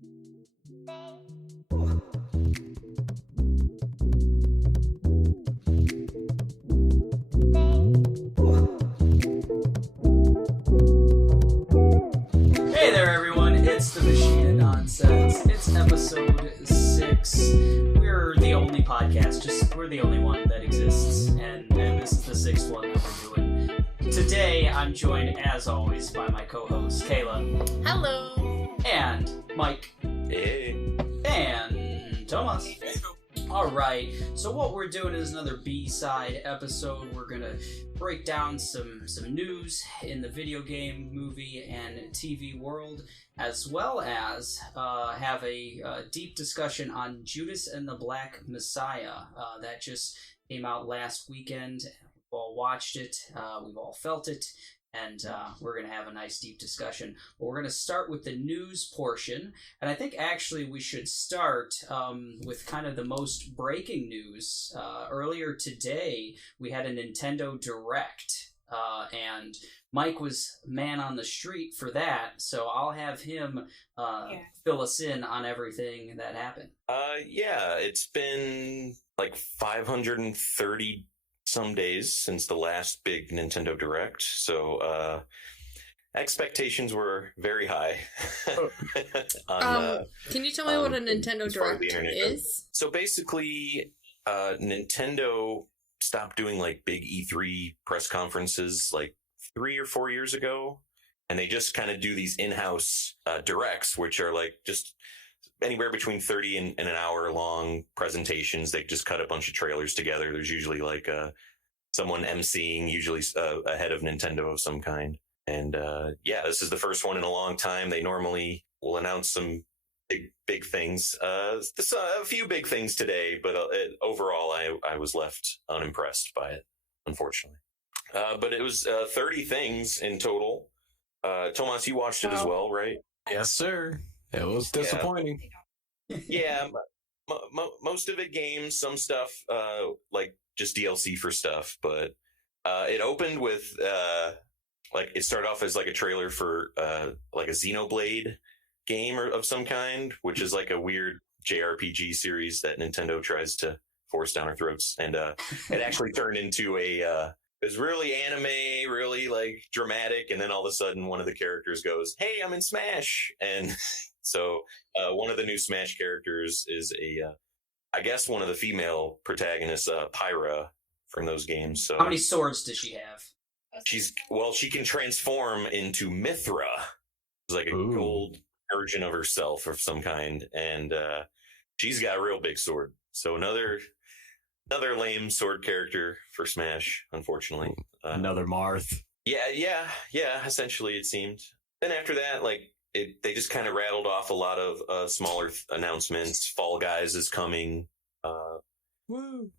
Hey there, everyone. It's the Machine of Nonsense. It's episode 6. We're the only podcast. We're the only one that exists, and this is the 6th one that we're doing. Today, I'm joined, as always, by my co-host, Kayla. Hello. And Mike. Hey. And Tomas. Alright, so what we're doing is another B-side episode. We're gonna break down some news in the video game, movie, and TV world, as well as have a deep discussion on Judas and the Black Messiah. That just came out last weekend. We've all watched it, we've all felt it, and we're going to have a nice deep discussion. But we're going to start with the news portion, and I think actually we should start with kind of the most breaking news. Earlier today, we had a Nintendo Direct, and Mike was man on the street for that, so I'll have him fill us in on everything that happened. Yeah, it's been like 530 some days since the last big Nintendo Direct, so expectations were very high. Can you tell me what a Nintendo Direct is? So basically, Nintendo stopped doing like big E3 press conferences like 3 or 4 years ago, and they just kind of do these in-house directs, which are like just anywhere between 30 and an hour long presentations. They just cut a bunch of trailers together. There's usually like someone emceeing, usually a head of Nintendo of some kind. And this is the first one in a long time. They normally will announce some big things. A few big things today, but overall I was left unimpressed by it, unfortunately. But it was 30 things in total. Tomas, you watched it as well, right? Yes, sir. It was disappointing. Yeah, most of it games, some stuff like just DLC for stuff, but it opened with like it started off as like a trailer for like a Xenoblade game of some kind, which is like a weird JRPG series that Nintendo tries to force down our throats, and it actually turned into it was really anime, really like dramatic, and then all of a sudden one of the characters goes, "Hey, I'm in Smash," and so one of the new Smash characters is I guess one of the female protagonists, Pyra, from those games. So how many swords does she have? She can transform into Mithra. It's like a gold version of herself of some kind, and she's got a real big sword. So another lame sword character for Smash, unfortunately. Another Marth. Yeah. Essentially, it seemed. Then after that, like they just kind of rattled off a lot of smaller announcements. Fall Guys is coming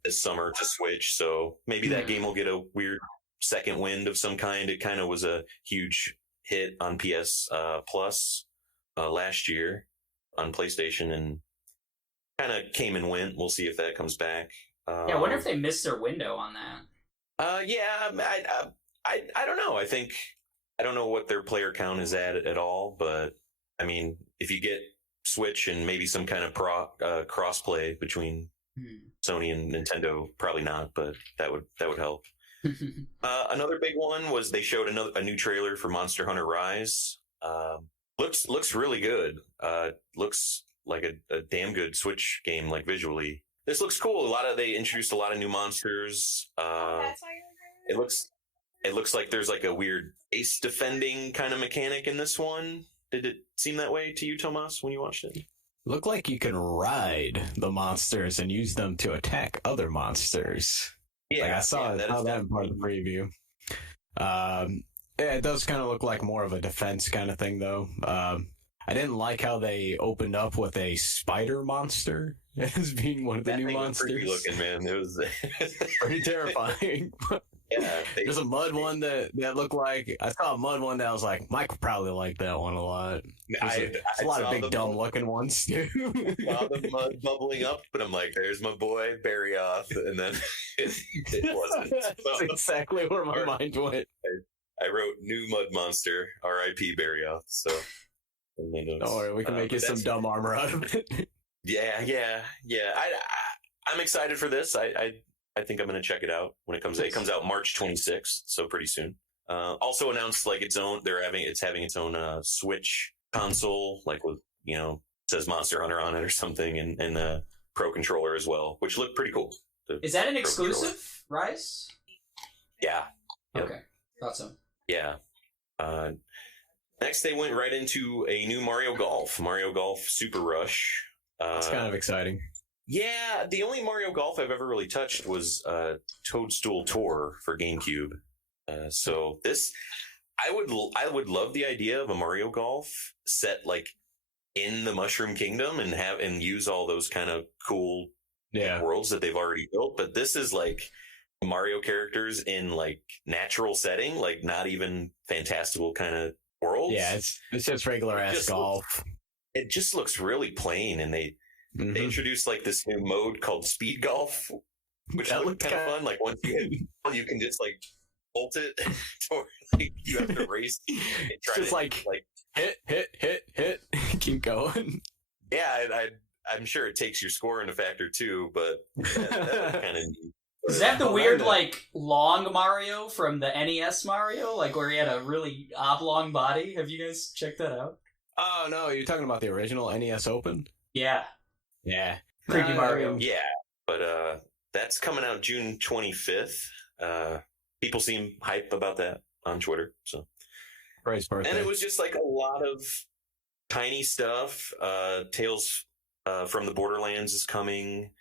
this summer to Switch, so maybe that game will get a weird second wind of some kind. It kind of was a huge hit on PS Plus last year on PlayStation, and kind of came and went. We'll see if that comes back. I wonder if they missed their window on that. I don't know. I don't know what their player count is at all, but I mean, if you get Switch and maybe some kind of crossplay between Sony and Nintendo, probably not, but that would help. Another big one was they showed a new trailer for Monster Hunter Rise. Looks really good. Looks like a damn good Switch game, like visually. This looks cool. They introduced a lot of new monsters. It looks like there's like a weird base defending kind of mechanic in this one. Did it seem that way to you, Tomas, when you watched it? Looked like you can ride the monsters and use them to attack other monsters. Yeah, like I saw that in part of the preview. It does kind of look like more of a defense kind of thing, though. I didn't like how they opened up with a spider monster as being one of the new monsters. Creepy looking, man. It was pretty terrifying. Yeah, there's a mud one that looked like, I saw a mud one that I was like, Mike would probably like that one a lot. There's a lot of big dumb looking ones too. Saw the mud bubbling up, but I'm like, there's my boy Barryoth, and then it wasn't. That's exactly where my mind went. I wrote new mud monster, R.I.P. Barryoth. So in my notes. Don't worry, we can make you some dumb armor out of it. Yeah. I'm excited for this. I think I'm going to check it out when it comes out. It comes out March 26th, so pretty soon. Also announced like it's having its own Switch console, like with says Monster Hunter on it or something, and a Pro controller as well, which looked pretty cool. Is that an exclusive, Rise? Yeah. Yep. Okay, thought so. Yeah. Next, they went right into a new Mario Golf Super Rush. It's kind of exciting. Yeah, the only Mario Golf I've ever really touched was Toadstool Tour for GameCube. So this, I would love the idea of a Mario Golf set like in the Mushroom Kingdom and use all those kind of cool worlds that they've already built. But this is like Mario characters in like natural setting, like not even fantastical kind of worlds. Yeah, it's just regular ass golf. It just looks really plain, and they introduced like this new mode called Speed Golf, which looked kind of fun. Like once you can just like bolt it, or like you have to race. And try just to, like hit, keep going. Yeah, I'm sure it takes your score into factor too, but that kind of neat. Is that the weird, like, long Mario from the NES Mario? Like, where he had a really oblong body? Have you guys checked that out? Oh, no, you're talking about the original NES Open? Yeah. Yeah. Creepy Mario. Yeah, but that's coming out June 25th. People seem hype about that on Twitter, so. Bryce's birthday. And it was just, like, a lot of tiny stuff. Tales from the Borderlands is coming.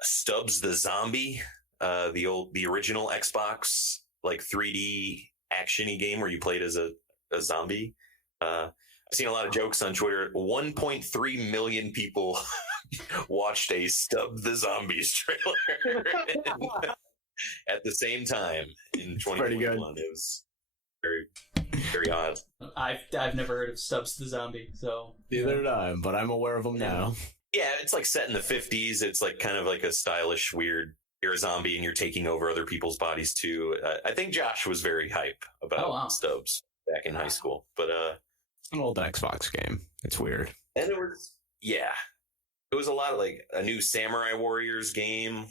Stubbs the Zombie, the original Xbox like 3D action-y game where you played as a zombie. I've seen a lot of jokes on Twitter. 1.3 million people watched a Stubbs the Zombies trailer at the same time in 2021. Pretty good. It was very, very odd. I've never heard of Stubbs the Zombie, so neither did I, but I'm aware of them now. Yeah, it's like set in the 50s. It's like kind of like a stylish, weird, you're a zombie and you're taking over other people's bodies too. I think Josh was very hype about Stubbs back in high school. But it's an old Xbox game. It's weird. And it was a lot of like a new Samurai Warriors game,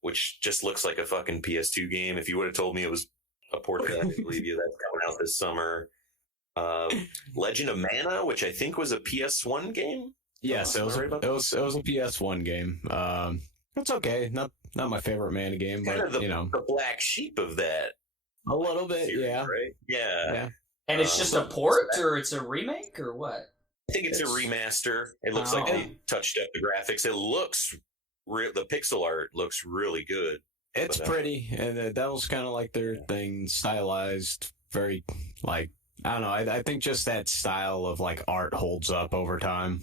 which just looks like a fucking PS2 game. If you would have told me it was a port of that, I believe you. That's coming out this summer. Legend of Mana, which I think was a PS1 game. Yes, it was a PS1 game. It's okay. Not my favorite Mana game, kind but of the black sheep of that. A little bit, series, yeah. Right? Yeah. And it's just a port, or it's a remake, or what? I think it's a remaster. It looks like they touched up the graphics. It looks the pixel art looks really good. It's pretty, and that was kind of like their thing, stylized, very like I don't know. I think just that style of like art holds up over time.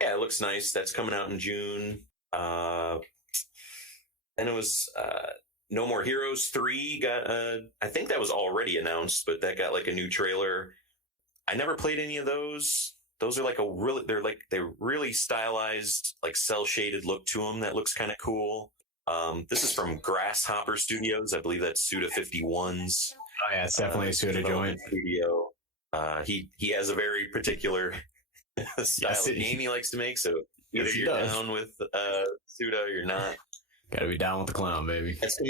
Yeah, it looks nice. That's coming out in June. And it was No More Heroes 3 got I think that was already announced, but that got like a new trailer. I never played any of those. Those are like they're really stylized, like cel shaded look to them that looks kind of cool. This is from Grasshopper Studios. I believe that's Suda 51's. Oh yeah, it's definitely a Suda joint. Studio. He has a very particular style of game he likes to make, so either you're down with Suda or you're not. Gotta be down with the clown, baby. That's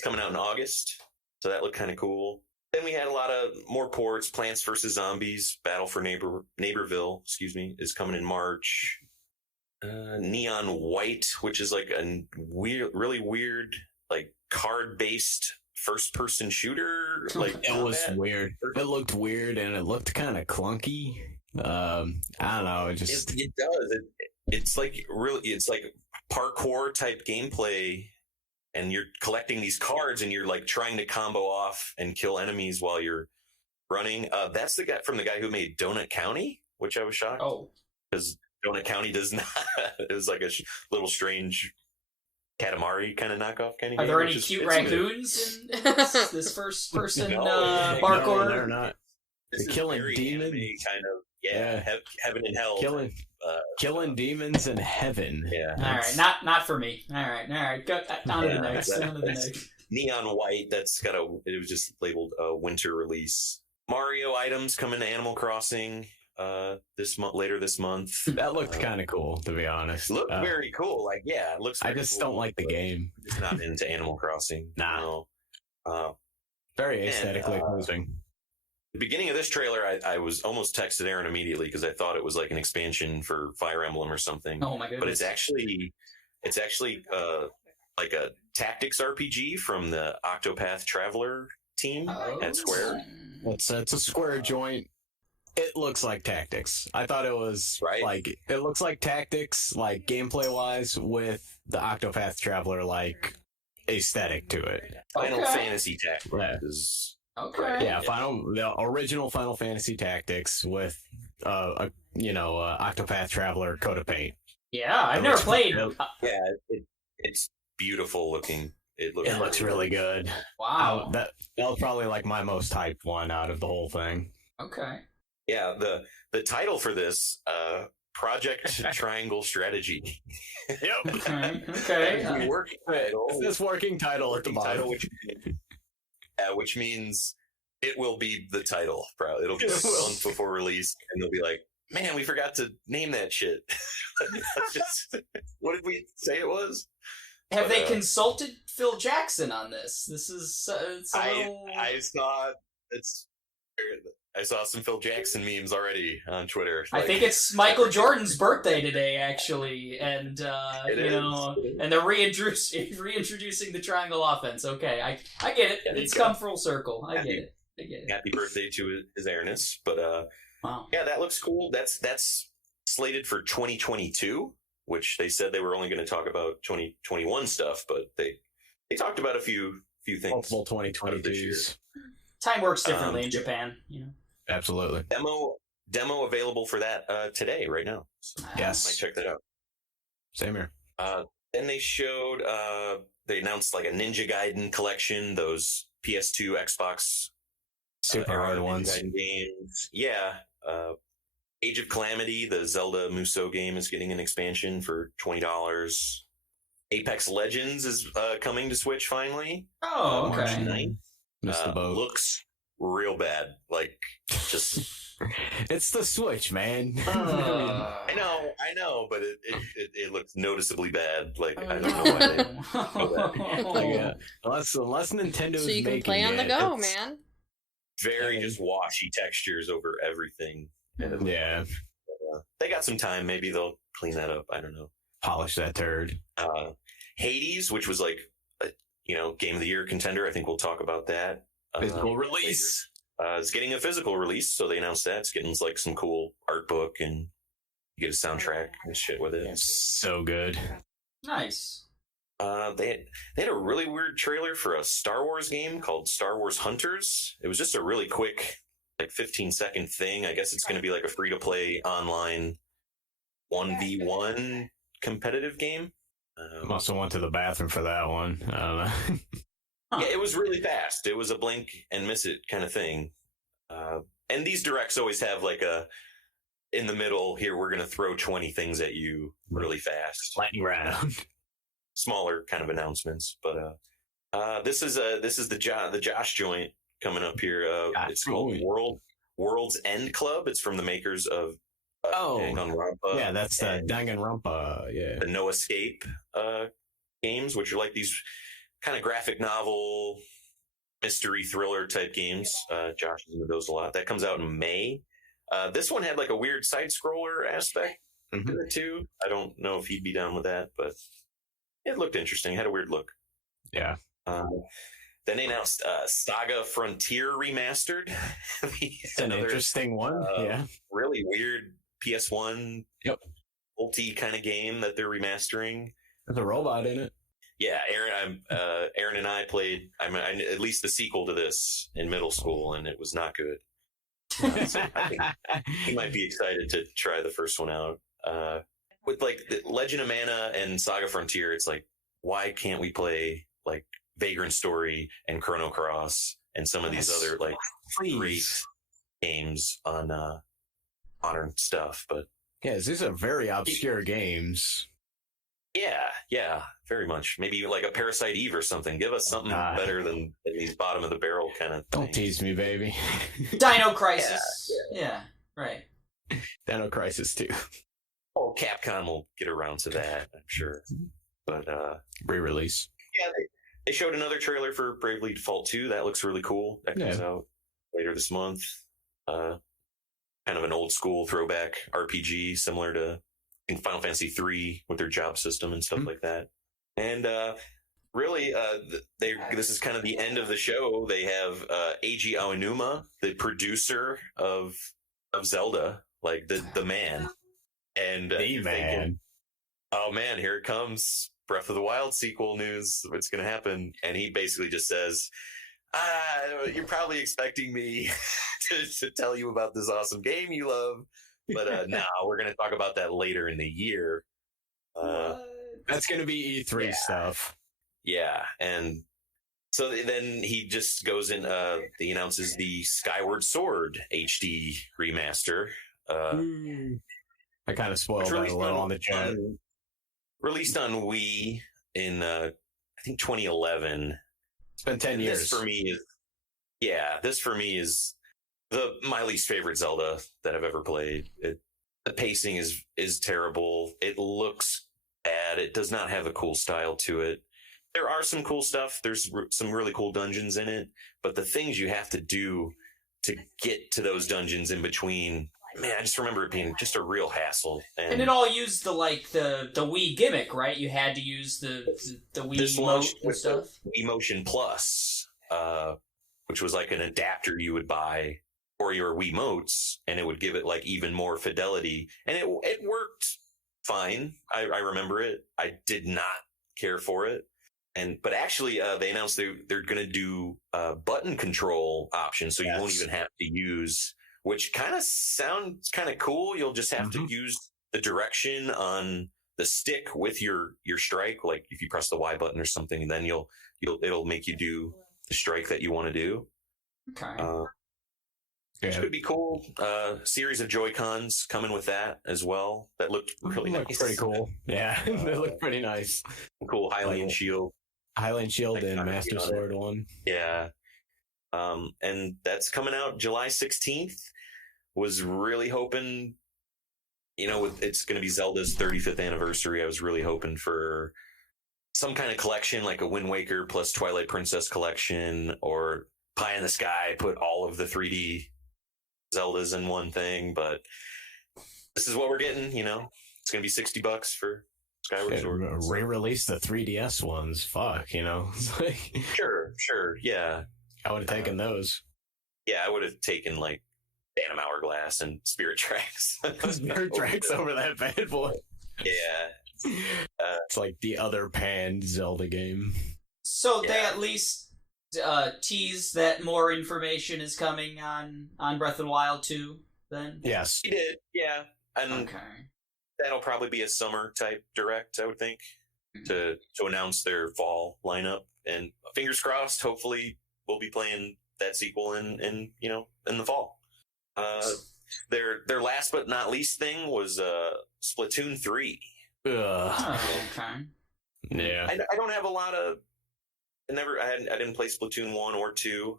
coming out in August, so that looked kind of cool. Then we had a lot of more ports. Plants vs. Zombies, Battle for Neighborville, is coming in March. Neon White, which is like a really weird, like card-based first-person shooter. Like it was weird. It looked weird and it looked kind of clunky. I don't know. It just it does. It's like parkour type gameplay, and you're collecting these cards, and you're like trying to combo off and kill enemies while you're running. That's the guy who made Donut County, which I was shocked. Oh, because Donut County does not. It was like a little strange Katamari kind of knockoff kind of game. Are there any cute raccoons in this first person parkour? No, they're not. This They're killing demons. Kind of, heaven and hell. Killing demons in heaven. Yeah. All right, not for me. All right. Go on to the next. Neon White. It was just labeled a winter release. Mario items coming to Animal Crossing later this month. That looked kind of cool, to be honest. Looked very cool. Like, yeah, it looks. I just don't like the game. Just not into Animal Crossing. Nah. No. Very aesthetically pleasing. The beginning of this trailer, I was almost texted Aaron immediately because I thought it was like an expansion for Fire Emblem or something. Oh my goodness! But it's actually like a tactics RPG from the Octopath Traveler team at Square. It's a Square joint. It looks like Tactics. I thought it was like it looks like Tactics, like gameplay wise, with the Octopath Traveler like aesthetic to it. Final Fantasy Tactics. Yeah. Okay. Yeah, the original Final Fantasy Tactics with Octopath Traveler coat of paint. Yeah, I've never played. Yeah, it's beautiful looking. It looks really good. Wow. That was probably like my most hyped one out of the whole thing. Okay. Yeah, the title for this Project Triangle Strategy. Yep. Okay. Working title. This working title at the bottom. Which means it will be the title. Probably it'll be a month before release, and they'll be like, "Man, we forgot to name that shit." What did we say it was? Have they consulted Phil Jackson on this? This is it's a little... I saw some Phil Jackson memes already on Twitter. I think it's Michael Jordan's birthday today, actually, and and they're reintroducing the triangle offense. Okay, I get it. It's come full circle. I get it. Happy birthday to His Airness. But wow. Yeah, that looks cool. That's slated for 2022, which they said they were only going to talk about 2021 stuff, but they talked about a few things. Multiple 2022s. Time works differently in Japan, you know. Absolutely. Demo available for that today, right now. So yes, might check that out. Same here. Then they showed they announced like a Ninja Gaiden collection, those PS2, Xbox super hard ones. Gaiden games. Yeah. Age of Calamity, the Zelda Musou game, is getting an expansion for $20. Apex Legends is coming to Switch finally. Oh, okay. March 9th. Missed the boat. Looks real bad. Like, just... It's the Switch, man. I know, but it looks noticeably bad. Like, I don't know why they go that. Unless Nintendo's so you can play on the go, man. Very just washy textures over everything. Yeah. They got some time. Maybe they'll clean that up. I don't know. Polish that turd. Hades, which was like, Game of the Year contender. I think we'll talk about that. Physical release. It's getting a physical release, so they announced that. It's getting like some cool art book, and you get a soundtrack and shit with it. So good. Nice. They had a really weird trailer for a Star Wars game called Star Wars Hunters. It was just a really quick, like 15-second thing. I guess it's going to be like a free-to-play online 1v1 competitive game. Must have went to the bathroom for that one. I don't know. Yeah, it was really fast. It was a blink and miss it kind of thing. And these directs always have like in the middle here, we're going to throw 20 things at you really fast. Lightning round. Smaller kind of announcements. But this is the Josh joint coming up here. It's called World's End Club. It's from the makers of Danganronpa. Yeah, that's the Danganronpa. Yeah, the No Escape games, which are like these kind of graphic novel, mystery thriller type games. Josh is into those a lot. That comes out in May. This one had like a weird side scroller aspect to it too. I don't know if he'd be down with that, but it looked interesting. It had a weird look. Yeah. Then they announced Saga Frontier Remastered. It's an interesting one. Yeah. Really weird PS1 multi kind of game that they're remastering. There's a robot in it. Yeah, Aaron and I played at least the sequel to this in middle school, and it was not good. So I think he might be excited to try the first one out. With like the Legend of Mana and Saga Frontier, it's like, why can't we play like Vagrant Story and Chrono Cross and some of these other like great games on modern stuff? But yes, these are very obscure games. Yeah, very much. Maybe like a Parasite Eve or something. Give us something better than these bottom of the barrel kind of Don't things. tease me, baby. Dino Crisis. Yeah, right. Dino Crisis 2. Oh, Capcom will get around to that, I'm sure. But re-release. Yeah, they showed another trailer for Bravely Default 2. That looks really cool. That comes out later this month. Kind of an old school throwback RPG, similar to Final Fantasy 3 with their job system and stuff like that. And really, this is kind of the end of the show. They have Eiji Aonuma, the producer of Zelda, like the man. And the man. Thinking, oh man, here it comes. Breath of the Wild sequel news. What's going to happen? And he basically just says, you're probably expecting me to tell you about this awesome game you love. But no, we're going to talk about that later in the year. That's going to be E3 stuff. Yeah. And so then he just goes in, he announces the Skyward Sword HD remaster. I kind of spoiled that a little on the chat. Released on Wii in, I think 2011. It's been 10 years. This for me is my least favorite Zelda that I've ever played. The pacing is terrible. It looks bad. It does not have a cool style to it. There are some cool stuff. There's some really cool dungeons in it, but the things you have to do to get to those dungeons in between, man, I just remember it being just a real hassle. And it all used the Wii gimmick, right? You had to use the Wii Emote and stuff. Wii Motion Plus, which was like an adapter you would buy for your Wiimotes, and it would give it like even more fidelity. And it worked fine. I remember it. I did not care for it. But actually, they announced they're going to do button control options, so you won't even have to use, which kind of sounds kind of cool. You'll just have to use the direction on the stick with your strike. Like if you press the Y button or something, and then it'll make you do the strike that you want to do. Okay. Which could be cool. Series of Joy-Cons coming with that as well. That looked really nice. Pretty cool. Yeah, they look pretty nice. Cool Hylian Shield. Hylian Shield and Master Sword one. Yeah. And that's coming out July 16th. Was really hoping, it's going to be Zelda's 35th anniversary. I was really hoping for some kind of collection, like a Wind Waker plus Twilight Princess collection, or Pie in the Sky, put all of the 3D Zeldas in one thing. But this is what we're getting, It's going to be $60 for Skyward Sword. Re-release the 3DS ones. Fuck, It's like... Sure, yeah. I would have taken those. Yeah, I would have taken, like, Phantom Hourglass and Spirit Tracks. Spirit Tracks over that bad boy. Yeah. It's like the other panned Zelda game. So they at least tease that more information is coming on Breath of the Wild 2, then? Yes. He did, yeah. And that'll probably be a summer type direct, I would think, to announce their fall lineup. And fingers crossed, hopefully we'll be playing that sequel in the fall. Their last but not least thing was Splatoon 3. Oh, okay. Yeah. I don't have a lot of. I didn't play Splatoon 1 or 2.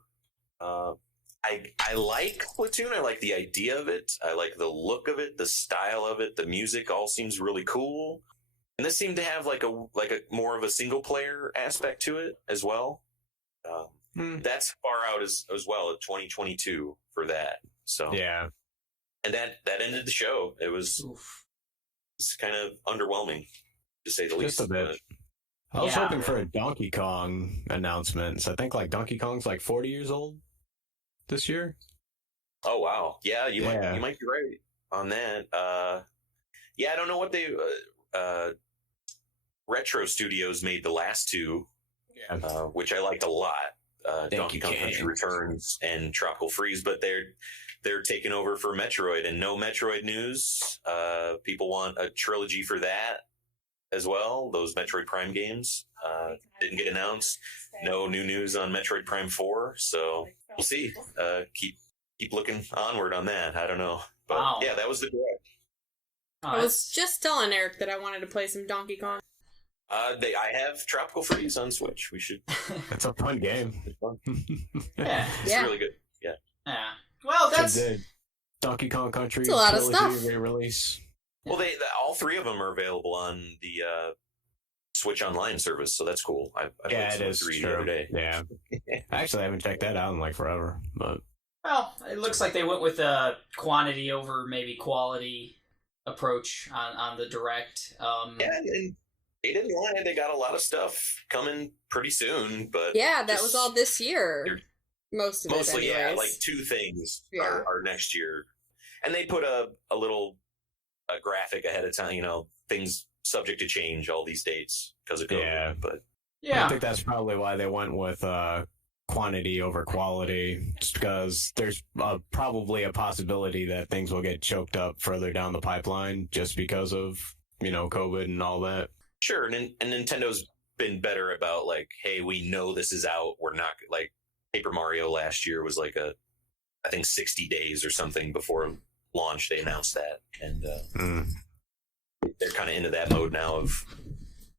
I like Splatoon. I like the idea of it. I like the look of it, the style of it. The music all seems really cool. And this seemed to have like a more of a single player aspect to it as well. That's far out as well at 2022 for that. So yeah, and that ended the show. It was kind of underwhelming, to say the least. Just a bit. I was hoping for a Donkey Kong announcement. So I think like Donkey Kong's like 40 years old this year. Oh wow, yeah, you might be right on that. I don't know what they Retro Studios made the last two, which I liked a lot. Donkey Kong Country Returns and Tropical Freeze, but they're taking over for Metroid, and no Metroid news. People want a trilogy for that as well. Those Metroid Prime games didn't get announced. No new news on Metroid Prime 4, so we'll see. Keep looking onward on that. I don't know, but yeah, that was the direct. I was just telling Eric that I wanted to play some Donkey Kong. I have Tropical Freeze on Switch. We should. It's a fun game. It's fun. Yeah. It's really good. Yeah. Yeah. Well, that's Donkey Kong Country. It's a lot of trilogy stuff. Re-release. Well, all three of them are available on the Switch Online service, so that's cool. I Yeah, played it is three true. the other day. Yeah. Actually, I haven't checked that out in like forever, but well. It looks like they went with a quantity over maybe quality approach on the direct. Yeah, and they didn't lie. They got a lot of stuff coming pretty soon, but Yeah, that was all this year. Mostly, yeah, anyways. like 2 things Yeah. are next year, and they put a little graphic ahead of time. Things subject to change all these dates because of COVID. Yeah. But Yeah. I think that's probably why they went with quantity over quality, just because there's probably a possibility that things will get choked up further down the pipeline just because of COVID and all that. sure, and Nintendo's been better about like, hey, we know this is out. We're not like Paper Mario last year was like I think 60 days or something before launch. They announced that, and they're kind of into that mode now of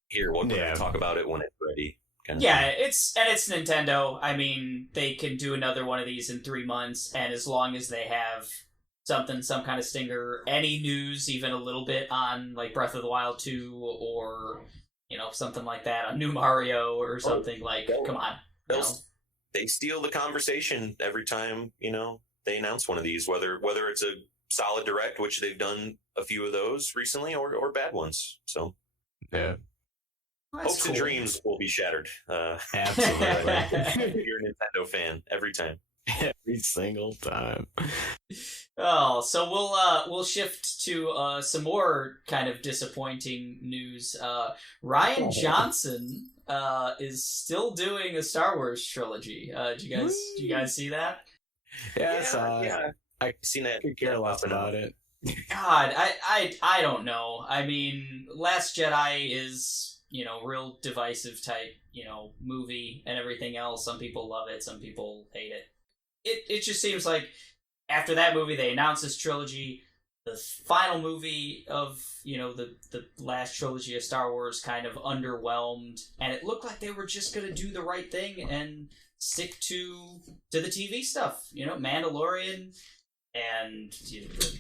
here. We're going to talk about it when it's ready. Yeah, it's Nintendo. I mean, they can do another one of these in 3 months, and as long as they have some kind of stinger, any news, even a little bit on like Breath of the Wild 2 or something like that, a new Mario or something come on. They steal the conversation every time they announce one of these, whether it's a solid direct, which they've done a few of those recently, or bad ones. So yeah. Hopes and dreams will be shattered. Absolutely. You're a Nintendo fan every time. Every single time. Oh, so we'll shift to some more kind of disappointing news. Rian Johnson is still doing a Star Wars trilogy. Do you guys see that? Yes, I've seen that. Could care less about it. God, I don't know. I mean, Last Jedi is real divisive type, movie and everything else. Some people love it, some people hate it. It just seems like after that movie, they announced this trilogy. The final movie of, the last trilogy of Star Wars kind of underwhelmed, and it looked like they were just going to do the right thing and stick to the TV stuff, Mandalorian and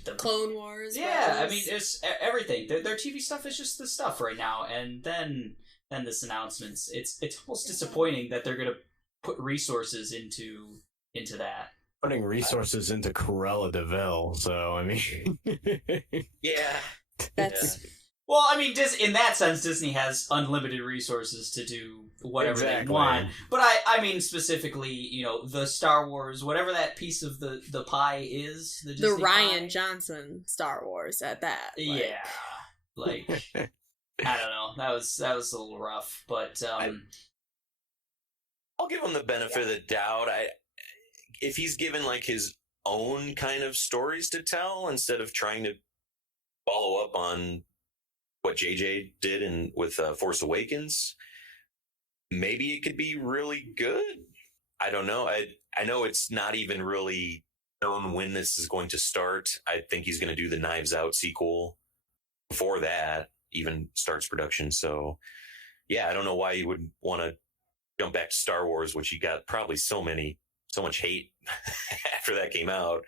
the Clone Wars. Yeah, I mean, it's everything. Their TV stuff is just the stuff right now, and then this announcements. It's almost disappointing that they're going to put resources into that. Putting resources into Cruella de Vil, so I mean, yeah, that's. Well, I mean, in that sense, Disney has unlimited resources to do whatever they want. But I mean specifically, the Star Wars, whatever that piece of the pie is, the Disney Rian pie. Johnson Star Wars at that. Yeah, I don't know. That was a little rough, but I'll give him the benefit of the doubt. If he's given like his own kind of stories to tell instead of trying to follow up on what JJ did with Force Awakens, maybe it could be really good. I don't know. I know it's not even really known when this is going to start. I think he's going to do the Knives Out sequel before that even starts production. So yeah, I don't know why you would want to jump back to Star Wars, which he got probably so much hate after that came out,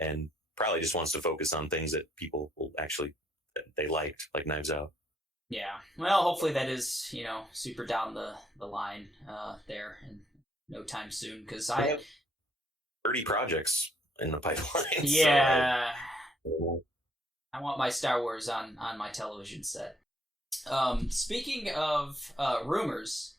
and probably just wants to focus on things that people will actually they liked, like Knives Out. Yeah. Well, hopefully that is, super down the line there and no time soon, because I have 30 projects in the pipeline. Yeah. I want my Star Wars on my television set. Speaking of rumors,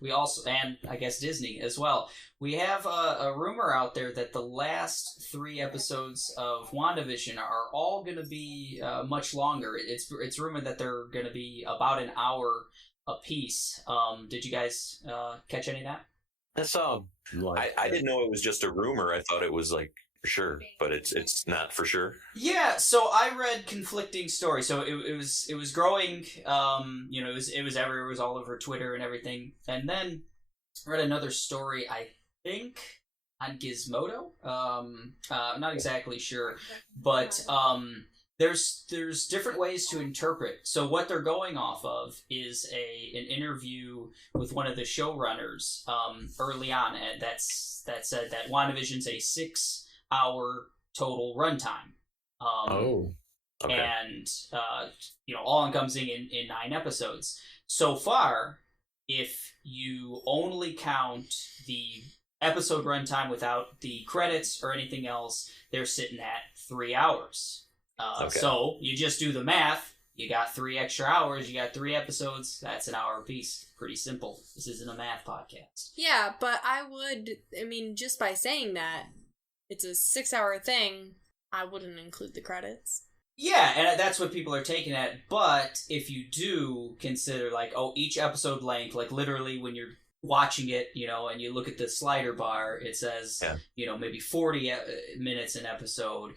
we also, and I guess Disney as well, we have a rumor out there that the last 3 episodes of WandaVision are all going to be much longer. It's rumored that they're going to be about an hour a piece. Did you guys catch any of that? That's all. I didn't know it was just a rumor. I thought it was like for sure, but it's not for sure. Yeah, so I read conflicting stories. So it was growing. It was everywhere. It was all over Twitter and everything. And then I read another story, I think, on Gizmodo. I'm not exactly sure, but there's different ways to interpret. So what they're going off of is an interview with one of the showrunners early on that said that WandaVision's a 6-hour total runtime. Okay. And all encompassing in 9 episodes. So far, if you only count the episode runtime without the credits or anything else, they're sitting at 3 hours. Okay. So you just do the math. You got 3 extra hours. You got 3 episodes. That's an hour apiece. Pretty simple. This isn't a math podcast. Yeah, but just by saying that, it's a 6-hour thing, I wouldn't include the credits. Yeah, and that's what people are taking at. But if you do consider, each episode length, literally when you're watching it, and you look at the slider bar, it says, maybe 40 minutes an episode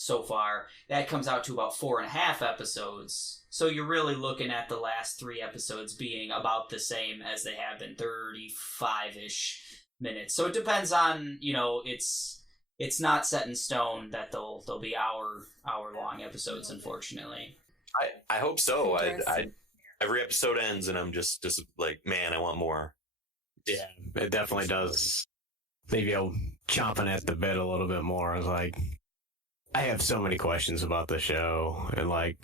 so far. That comes out to about 4.5 episodes. So you're really looking at the last 3 episodes being about the same as they have been, 35-ish minutes. So it depends on, it's not set in stone that they'll be hour long episodes, unfortunately. I hope so. I every episode ends and I'm just like, man, I want more. Yeah, it definitely does leave you chomping at the bit a little bit more. It's like, I have so many questions about the show, and I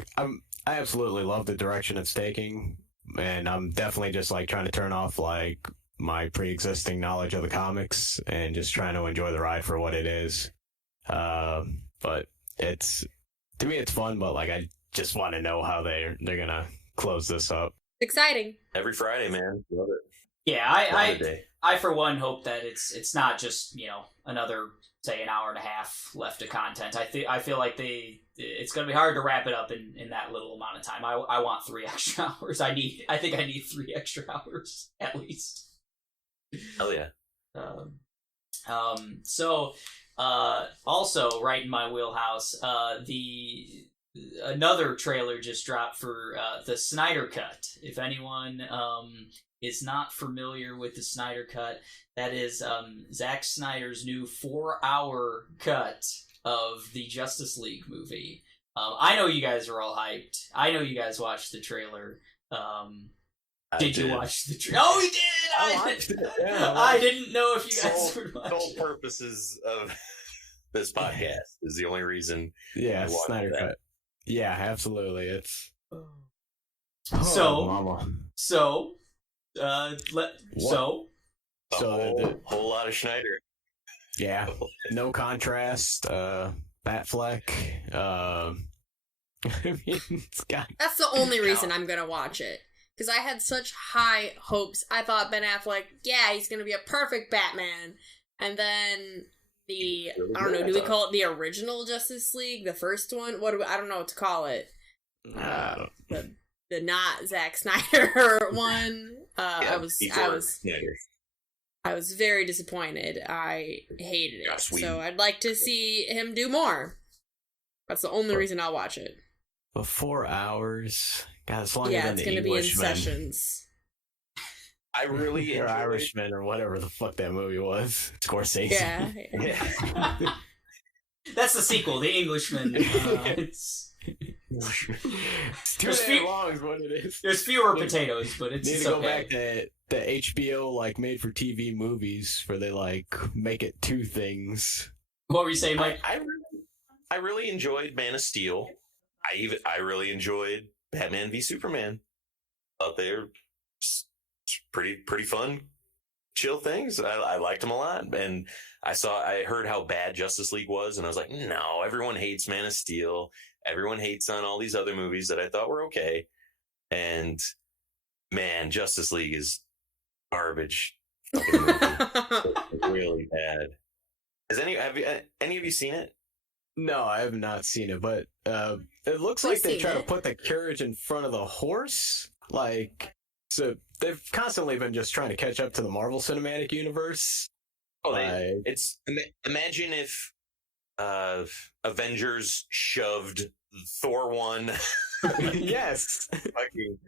absolutely love the direction it's taking, and I'm definitely just trying to turn off my pre-existing knowledge of the comics and just trying to enjoy the ride for what it is. But to me it's fun, but I just want to know how they're gonna close this up. Exciting. Every Friday, man. Love it. Yeah, I for one hope that it's not just, another, say, an hour and a half left of content. I feel like it's going to be hard to wrap it up in that little amount of time. I want 3 extra hours. I think I need 3 extra hours at least. Hell yeah. Also right in my wheelhouse, another trailer just dropped for the Snyder Cut. If anyone is not familiar with the Snyder Cut, that is Zack Snyder's new 4-hour cut of the Justice League movie. I know you guys are all hyped. I know you guys watched the trailer. Did you watch the trailer? Oh, he did! I didn't know if you guys would watch it. Sole purposes of this podcast is the only reason. Yeah, Snyder Cut. Yeah, absolutely. It's whole lot of Schneider. Yeah, no contrast. Batfleck. That's the only reason I'm gonna watch it. Because I had such high hopes. I thought Ben Affleck, he's gonna be a perfect Batman. And then I don't know, do we call it the original Justice League? The first one? I don't know what to call it. The not Zack Snyder one. I was very disappointed. I hated it. So I'd like to see him do more. That's the only reason I'll watch it. But 4 hours? God, it's longer than it's the going to be in Englishman. sessions. I really or Irishman or whatever the fuck that movie was. Scorsese. Yeah. That's the sequel, The Englishman. It's 2 damn long is what it is. There's fewer potatoes, but it's need to okay. go back to the HBO made for TV movies where they make it 2 things. What were you saying, Mike? I really enjoyed Man of Steel. I really enjoyed Batman v Superman. Thought they were pretty fun, chill things. I liked them a lot, and I heard how bad Justice League was, and I was like, no, everyone hates Man of Steel. Everyone hates on all these other movies that I thought were okay. And man, Justice League is garbage. Fucking movie. Really bad. Have any of you seen it? No, I have not seen it, but it looks like they try to put the carriage in front of the horse. So they've constantly been just trying to catch up to the Marvel Cinematic Universe. Imagine if Avengers shoved Thor 1. Yes. Fucking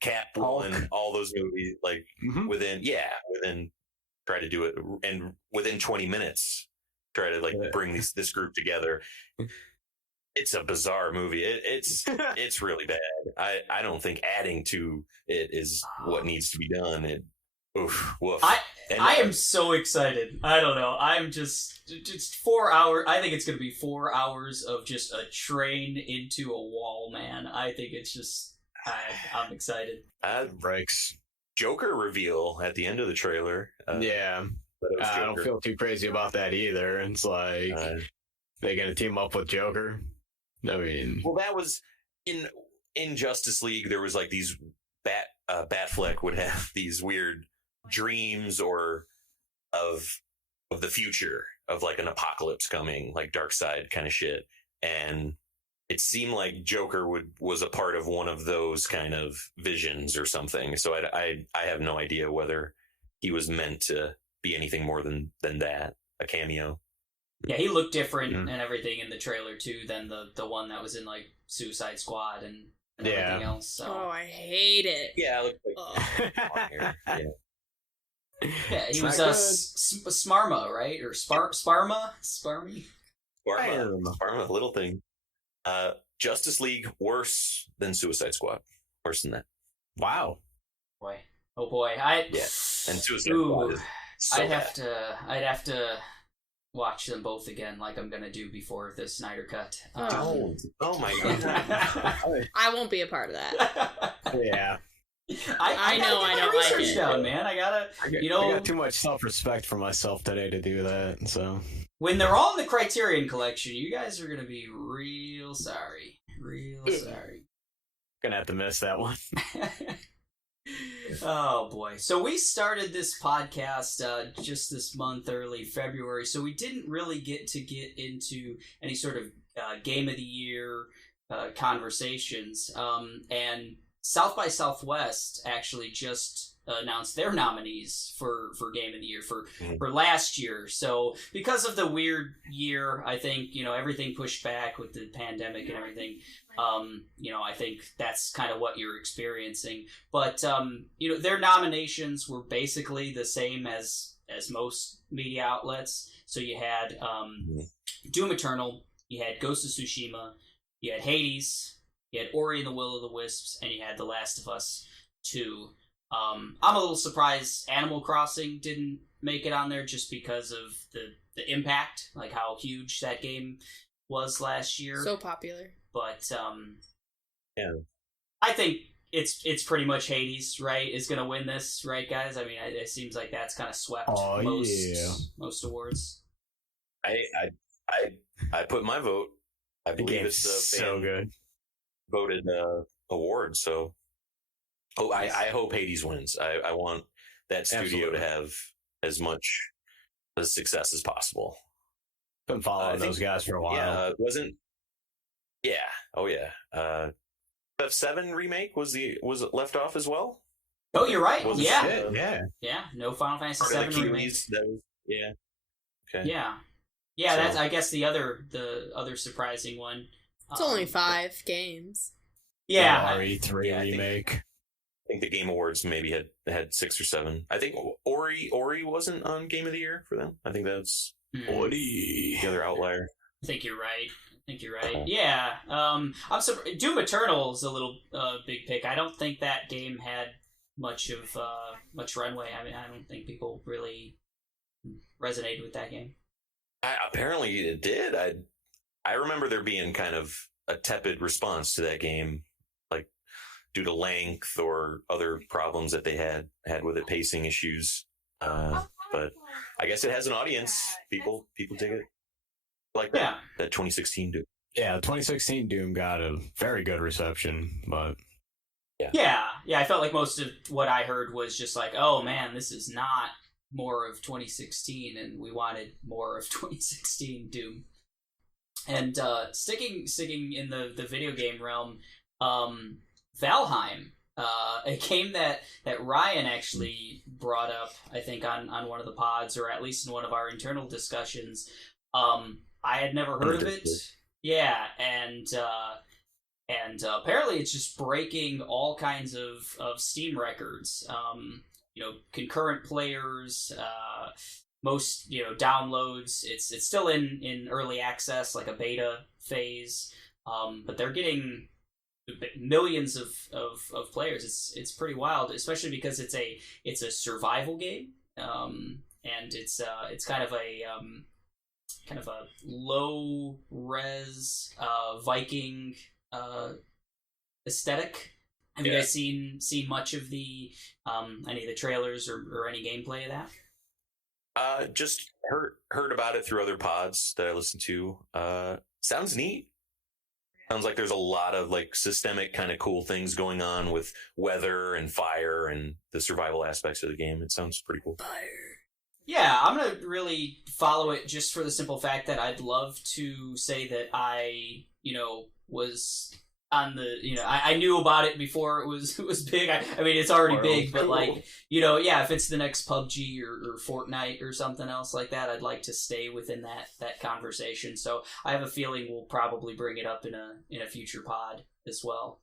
Cap and all those movies within try to do it and within 20 minutes try to like bring this group together. It's a bizarre movie. It's really bad. I don't think adding to it is what needs to be done. Woof. I am so excited. I don't know. I'm just 4 hours. I think it's going to be 4 hours of just a train into a wall, man. I think it's just. I'm excited. Breaks. Joker reveal at the end of the trailer. Yeah. I don't feel too crazy about that either. It's like they're going to team up with Joker. I mean, well, that was in Justice League. There was like these Batfleck would have these weird dreams or of the future of like an apocalypse coming, like Darkseid kind of shit, and it seemed like Joker was a part of one of those kind of visions or something. So I have no idea whether he was meant to be anything more than that, a cameo. Yeah, he looked different and everything in the trailer too than the one that was in like Suicide Squad and everything else. So. Oh, I hate it. Yeah, it looked like yeah, he was Smarma, right? Or Sparmy? Sparma, little thing. Justice League worse than Suicide Squad. Worse than that. Wow. Boy. Oh boy. And Suicide Squad is so I'd have to watch them both again, like I'm gonna do before the Snyder Cut. Don't! Oh my god! I won't be a part of that. Yeah, I know I don't like it. Down, man. I got too much self-respect for myself today to do that. So when they're all in the Criterion Collection, you guys are gonna be real sorry. Real sorry. Gonna have to miss that one. Oh boy. So we started this podcast just this month, early February, so we didn't really get into any sort of game of the year conversations. And South by Southwest actually just announced their nominees for Game of the Year for last year. So because of the weird year, I think, everything pushed back with the pandemic and everything. I think that's kind of what you're experiencing. But, their nominations were basically the same as most media outlets. So you had Doom Eternal, you had Ghost of Tsushima, you had Hades, you had Ori and the Will of the Wisps, and you had The Last of Us 2. I'm a little surprised Animal Crossing didn't make it on there just because of the impact, like how huge that game was last year. So popular. But yeah, I think it's pretty much Hades, right? Is going to win this, right, guys? I mean, it seems like that's kind of swept most awards. I put my vote. I believe it's the so good voted award. So, I hope Hades wins. I want that studio to have as much success as possible. Been following those guys for a while. Yeah, wasn't. Yeah. Oh yeah. F7 remake was it left off as well? Oh, you're right. Yeah. No Final Fantasy VII remake. Yeah. Okay. Yeah. So, that's I guess the other surprising one. It's only 5 games. Yeah. RE3 remake. I think the Game Awards maybe had 6 or 7. I think Ori wasn't on Game of the Year for them. I think that's Ori, the other outlier. I think you're right. Yeah. I'm Doom Eternal is a little big pick. I don't think that game had much runway. I mean, I don't think people really resonated with that game. Apparently it did. I remember there being kind of a tepid response to that game, like due to length or other problems that they had with it, pacing issues. But I guess it has an audience. People dig it. Like that 2016 Doom. Yeah, 2016 Doom got a very good reception, but yeah, I felt like most of what I heard was just like, oh man, this is not more of 2016, and we wanted more of 2016 Doom. And sticking in the video game realm, Valheim, a game that Ryan actually brought up, I think on one of the pods, or at least in one of our internal discussions. I had never heard of it. Yeah, and apparently it's just breaking all kinds of Steam records. Concurrent players, most downloads. It's still in early access, like a beta phase, but they're getting millions of players. It's pretty wild, especially because it's a survival game, and it's kind of a low res Viking aesthetic. Have you guys seen much of the any of the trailers or any gameplay of that? Just heard about it through other pods that I listen to. Sounds neat. Sounds like there's a lot of like systemic kind of cool things going on with weather and fire and the survival aspects of the game. It sounds pretty cool. Fire. Yeah, I'm going to really follow it just for the simple fact that I'd love to say that I, was on the, I knew about it before it was big. I mean, it's already big, but like, if it's the next PUBG or Fortnite or something else like that, I'd like to stay within that conversation. So I have a feeling we'll probably bring it up in a future pod as well.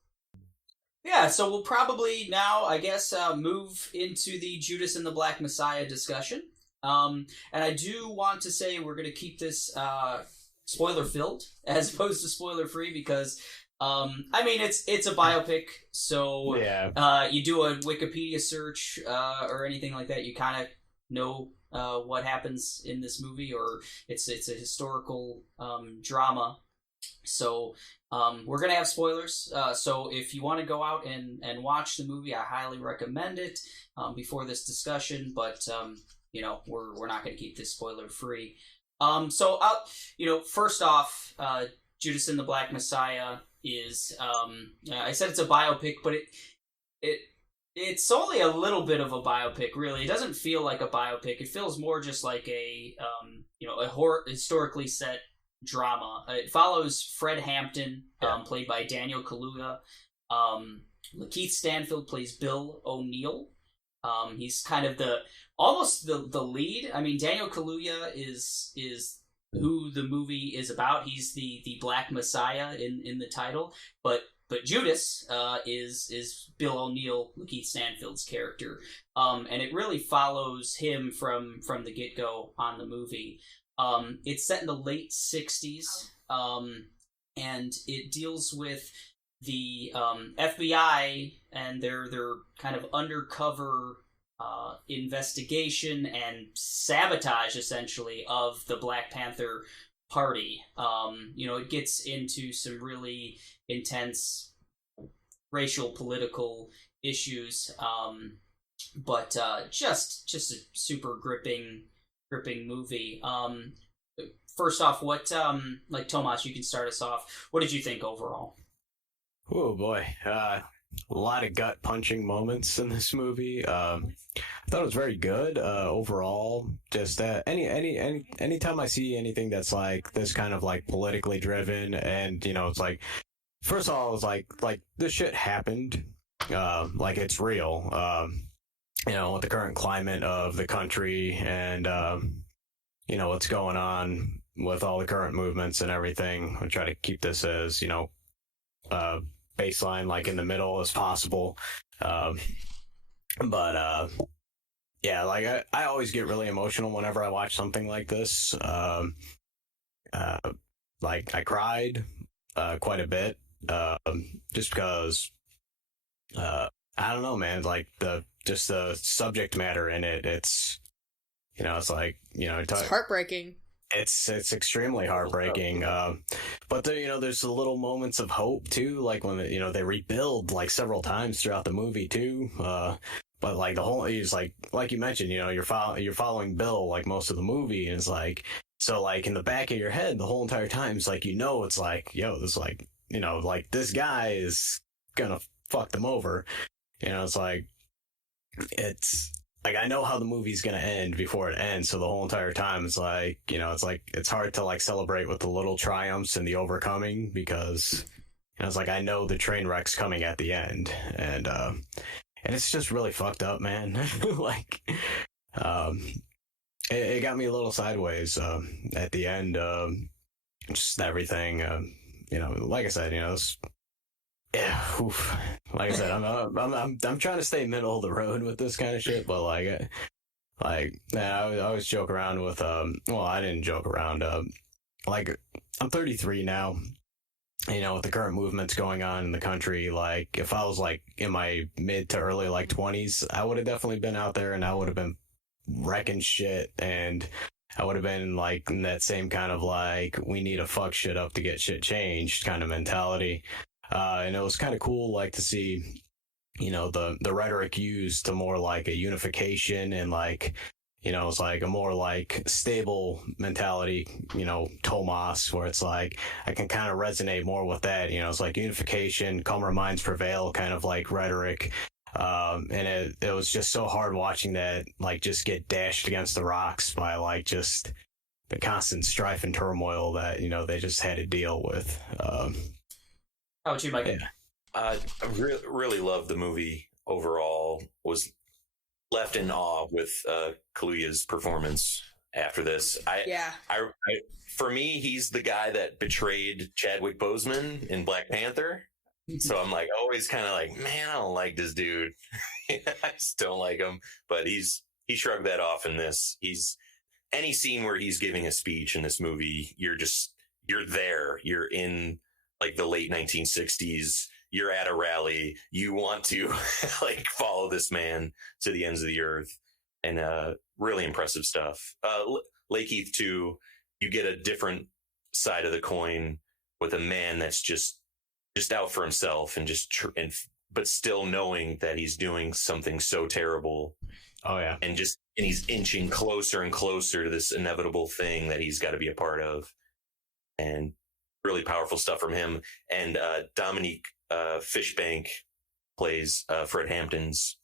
Yeah, so we'll probably now, I guess, move into the Judas and the Black Messiah discussion. And I do want to say we're going to keep this spoiler-filled as opposed to spoiler-free because, it's a biopic, so you do a Wikipedia search or anything like that, you kind of know what happens in this movie, or it's a historical drama. So we're going to have spoilers. So if you want to go out and watch the movie, I highly recommend it before this discussion, but... we're not going to keep this spoiler free. So first off, Judas and the Black Messiah is, I said it's a biopic, but it's only a little bit of a biopic, really. It doesn't feel like a biopic. It feels more just like a historically set drama. It follows Fred Hampton, played by Daniel Kaluuya. Lakeith Stanfield plays Bill O'Neill. He's kind of almost the lead. I mean, Daniel Kaluuya is who the movie is about. He's the Black Messiah in the title, but Judas is Bill O'Neill, Lakeith Stanfield's character, and it really follows him from the get go on the movie. It's set in the late '60s, and it deals with the FBI and their kind of undercover investigation and sabotage, essentially, of the Black Panther Party. It gets into some really intense racial political issues, but just a super gripping movie. First off, what Tomas, you can start us off. What did you think overall? Oh boy, a lot of gut punching moments in this movie. I thought it was very good overall. Just anytime I see anything that's like this kind of like politically driven, and it's like, first of all, it's like this shit happened, like it's real. With the current climate of the country and what's going on with all the current movements and everything. I try to keep this as baseline, like in the middle as possible. But I always get really emotional whenever I watch something like this. Like I cried quite a bit, just because I don't know, man. Like the subject matter in it. It's it's like it's heartbreaking. It's extremely heartbreaking, but there's the little moments of hope too, like when they rebuild like several times throughout the movie too. But like the whole, he's like you mentioned, you're following Bill like most of the movie, and it's like, so like in the back of your head the whole entire time, it's like it's like, this like like this guy is gonna fuck them over. It's like like, I know how the movie's gonna end before it ends, so the whole entire time it's like, it's hard to like celebrate with the little triumphs and the overcoming, because it's like I know the train wreck's coming at the end, and it's just really fucked up, man. Like, it got me a little sideways at the end, just everything, like I said, yeah, like I said, I'm trying to stay middle of the road with this kind of shit, but like Like, yeah, I always joke around with, well, I didn't joke around, like, I'm 33 now. You know, with the current movements going on in the country, like, if I was, like, in my mid to early, like, 20s, I would have definitely been out there and I would have been wrecking shit, and I would have been, like, in that same kind of, like, we need to fuck shit up to get shit changed kind of mentality. And it was kind of cool, like, to see, you know, the rhetoric used to more like a unification and, like, you know, it's like a more like stable mentality, you know, Tomas, where it's like I can kind of resonate more with that. You know, it's like unification, calmer minds prevail kind of like rhetoric. And it was just so hard watching that, like, just get dashed against the rocks by, like, just the constant strife and turmoil that, you know, they just had to deal with. How about you, Mike? Yeah. I really loved the movie overall. Was left in awe with Kaluuya's performance after this. For me, he's the guy that betrayed Chadwick Boseman in Black Panther. So I'm like always kind of like, man, I don't like this dude. I just don't like him. But he shrugged that off in this. He's any scene where he's giving a speech in this movie, you're there. You're in like the late 1960s. You're at a rally. You want to like follow this man to the ends of the earth, and really impressive stuff. Lakeith too. You get a different side of the coin with a man that's just out for himself and but still knowing that he's doing something so terrible. Oh yeah, and he's inching closer and closer to this inevitable thing that he's got to be a part of, and really powerful stuff from him. And Dominique Fishbank plays Fred Hampton's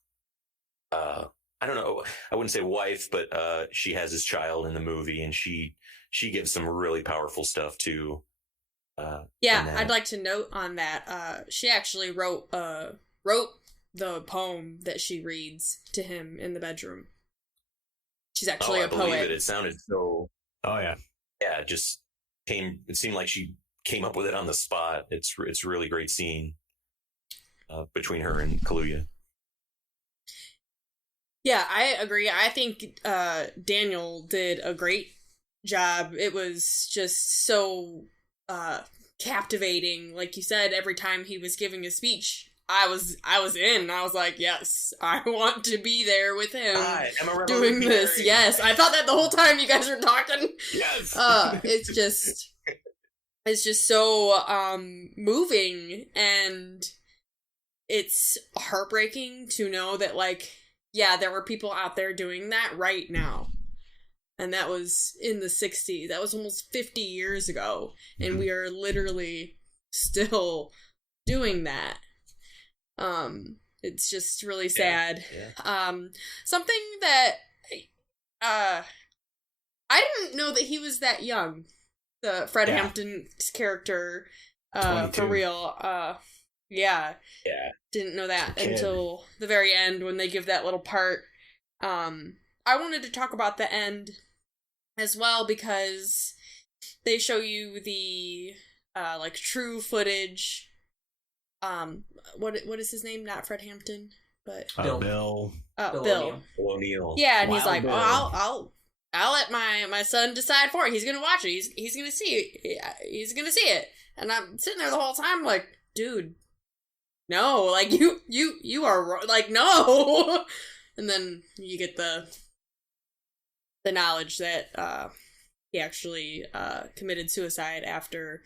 I don't know, I wouldn't say wife, but she has his child in the movie, and she gives some really powerful stuff too. I'd like to note on that. She actually wrote the poem that she reads to him in the bedroom. She's actually a poet. It sounded so. Oh yeah, yeah. It seemed like she came up with it on the spot. It's a really great scene between her and Kaluuya. Yeah, I agree. I think Daniel did a great job. It was just so captivating. Like you said, every time he was giving a speech, I was in. I was like, yes, I want to be there with him doing this. Yes, I thought that the whole time you guys were talking. Yes. It's just so moving, and it's heartbreaking to know that, like, yeah, there were people out there doing that right now. And that was in the 60s. That was almost 50 years ago. And we are literally still doing that. It's just really sad. Yeah. Something that I didn't know that he was that young. The Fred Hampton's character, for real. Yeah. Didn't know that until the very end when they give that little part. I wanted to talk about the end as well because they show you the like true footage. What is his name? Not Fred Hampton, but Bill. Bill O'Neill. Yeah, and he's like, "Oh, I'll let my son decide for it. He's gonna watch it. He's gonna see it. He's gonna see it." And I'm sitting there the whole time like, dude, no, like you are like, no. And then you get the knowledge that he actually committed suicide after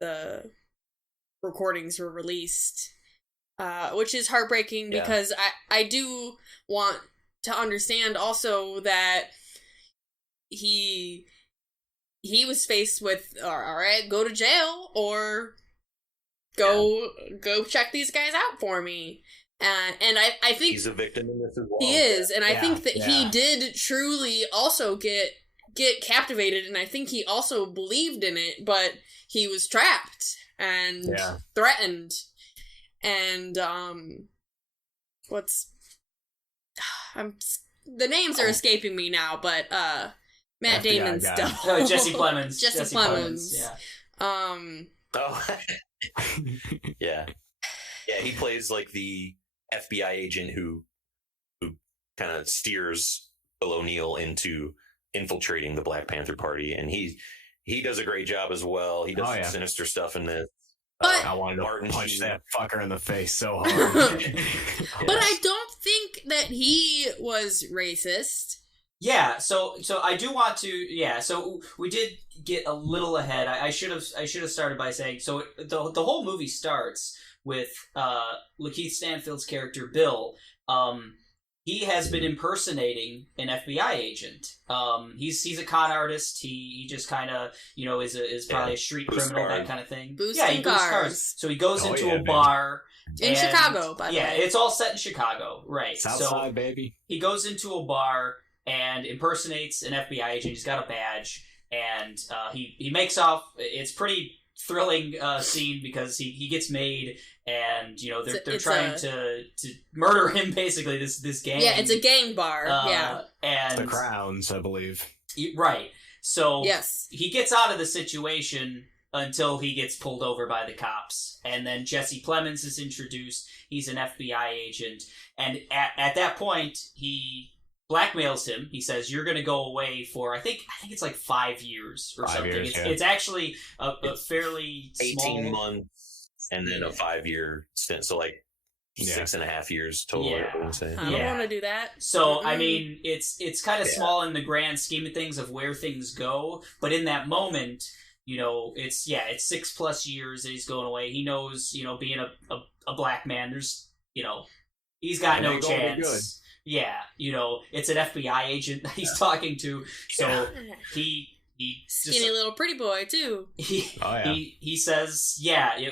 the recordings were released, which is heartbreaking because I do want to understand also that he was faced with, all right, go to jail or go check these guys out for me. And I think he's a victim in this as well. He is, and I think that he did truly also get captivated, and I think he also believed in it, but he was trapped and threatened. And the names are escaping me now, but Matt Damon's stuff. No, Jesse Plemons. Jesse Plemons. Yeah. Yeah, he plays like the FBI agent who kind of steers Will O'Neill into infiltrating the Black Panther Party, and he does a great job as well. He does some sinister stuff in this. But I wanted to punch that fucker in the face so hard. But I don't think that he was racist. Yeah, so I do want to. So we did get a little ahead. I should have started by saying so. The whole movie starts with Lakeith Stanfield's character Bill. He has been impersonating an FBI agent. He's a con artist. He just kind of is probably a street criminal, that kind of thing. Boosting cars. So he goes into a bar in Chicago. By the way, yeah, it's all set in Chicago, right? Southside, baby. He goes into a bar and impersonates an FBI agent. He's got a badge, and he makes off. It's pretty thrilling scene because he gets made, and they're trying to murder him, basically. This gang. Yeah, it's a gang bar. And the Crowns, I believe. Right. So yes, he gets out of the situation until he gets pulled over by the cops, and then Jesse Plemons is introduced. He's an FBI agent, and at that point he blackmails him. He says, "You're going to go away for I think it's like 5 years or something." It's actually a fairly 18 months and then a 5-year stint. So 6.5 years total. Yeah. I would say. I don't want to do that. So I mean, it's kind of small in the grand scheme of things of where things go, but in that moment, it's 6+ years that he's going away. He knows, being a black man, there's he's got no chance. Yeah, it's an FBI agent that he's talking to, so he skinny little pretty boy too. He says,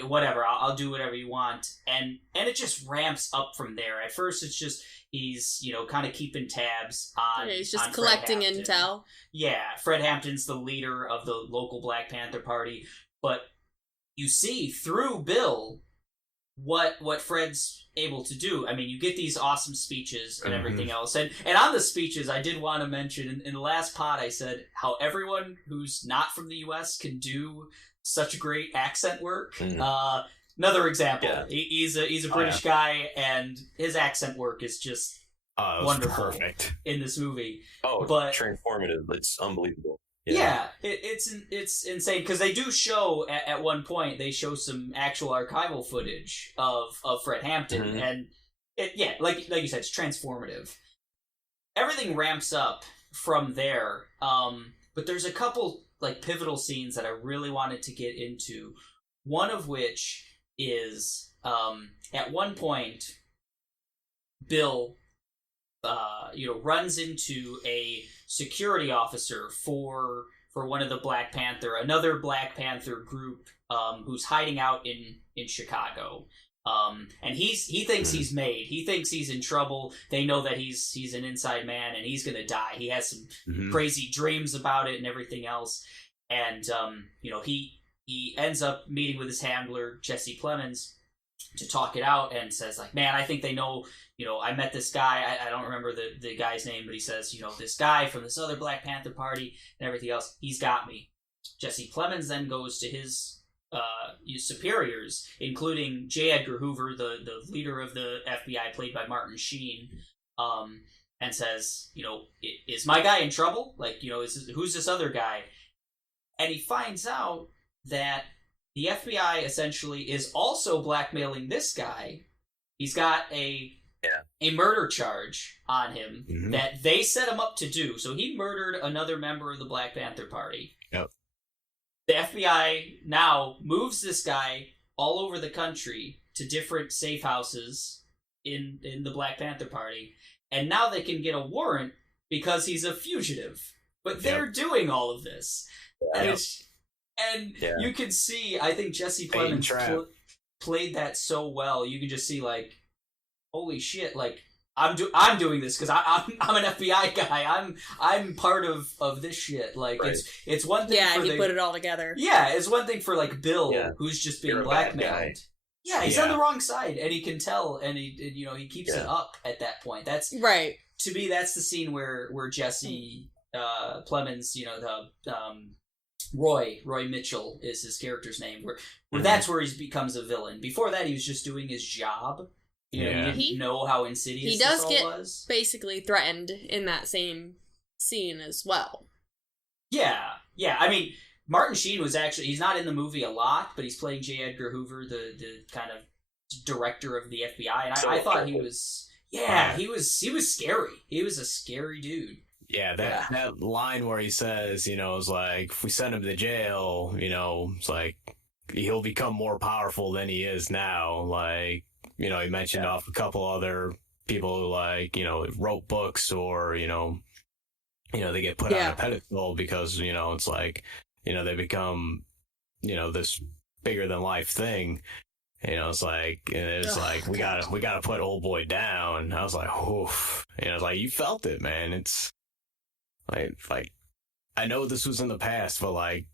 whatever, I'll do whatever you want, and it just ramps up from there. At first, it's just he's kind of keeping tabs on. Yeah, he's just on collecting intel. Yeah, Fred Hampton's the leader of the local Black Panther Party, but you see through Bill what Fred's able to do. I mean, you get these awesome speeches and everything else. And on the speeches, I did want to mention, in the last pod, I said how everyone who's not from the U.S. can do such great accent work. Another example, he's a British guy, and his accent work is just wonderful, perfect in this movie. But transformative. It's unbelievable. Yeah, it's insane because they do show at one point they show some actual archival footage of Fred Hampton, and like you said, it's transformative. Everything ramps up from there, but there's a couple pivotal scenes that I really wanted to get into. One of which is at one point, Bill runs into a security officer for one of the another Black Panther group who's hiding out in Chicago. And he thinks he's made. He thinks he's in trouble. They know that he's an inside man and he's gonna die. He has some crazy dreams about it and everything else. And he ends up meeting with his handler, Jesse Plemons, to talk it out, and says man, I think they know, I met this guy, I don't remember the guy's name, but he says, this guy from this other Black Panther Party and everything else, he's got me. Jesse Plemons then goes to his superiors, including J. Edgar Hoover, the leader of the FBI, played by Martin Sheen, and says, is my guy in trouble? Who's this other guy? And he finds out that the FBI essentially is also blackmailing this guy. He's got a murder charge on him that they set him up to do. So he murdered another member of the Black Panther Party. Yep. The FBI now moves this guy all over the country to different safe houses in the Black Panther Party. And now they can get a warrant because he's a fugitive. But they're doing all of this. And you can see, I think Jesse Plemons played that so well. You can just see, holy shit, I'm doing this because I'm an FBI guy. I'm part of this shit. It's one thing. Yeah, he put it all together. Yeah, it's one thing for Bill, who's just being blackmailed. Yeah, he's on the wrong side, and he can tell, and he keeps it up at that point. That's right. To me, that's the scene where Jesse Plemons, Roy Mitchell is his character's name, where that's where he becomes a villain. Before that, he was just doing his job. He didn't know how insidious he does this all get was. Basically threatened in that same scene as well. Yeah. I mean, Martin Sheen was actually, he's not in the movie a lot, but he's playing J. Edgar Hoover, the kind of director of the FBI, and I thought he was, he was scary. He was a scary dude. Yeah, that line where he says, is like, if we send him to jail, it's like, he'll become more powerful than he is now. Like, he mentioned off a couple other people who, like, wrote books or, they get put on a pedestal because, it's like, they become, this bigger than life thing. It's like, we gotta put old boy down. I was like, oof. It's like, you felt it, man. It's like, I know this was in the past, but like,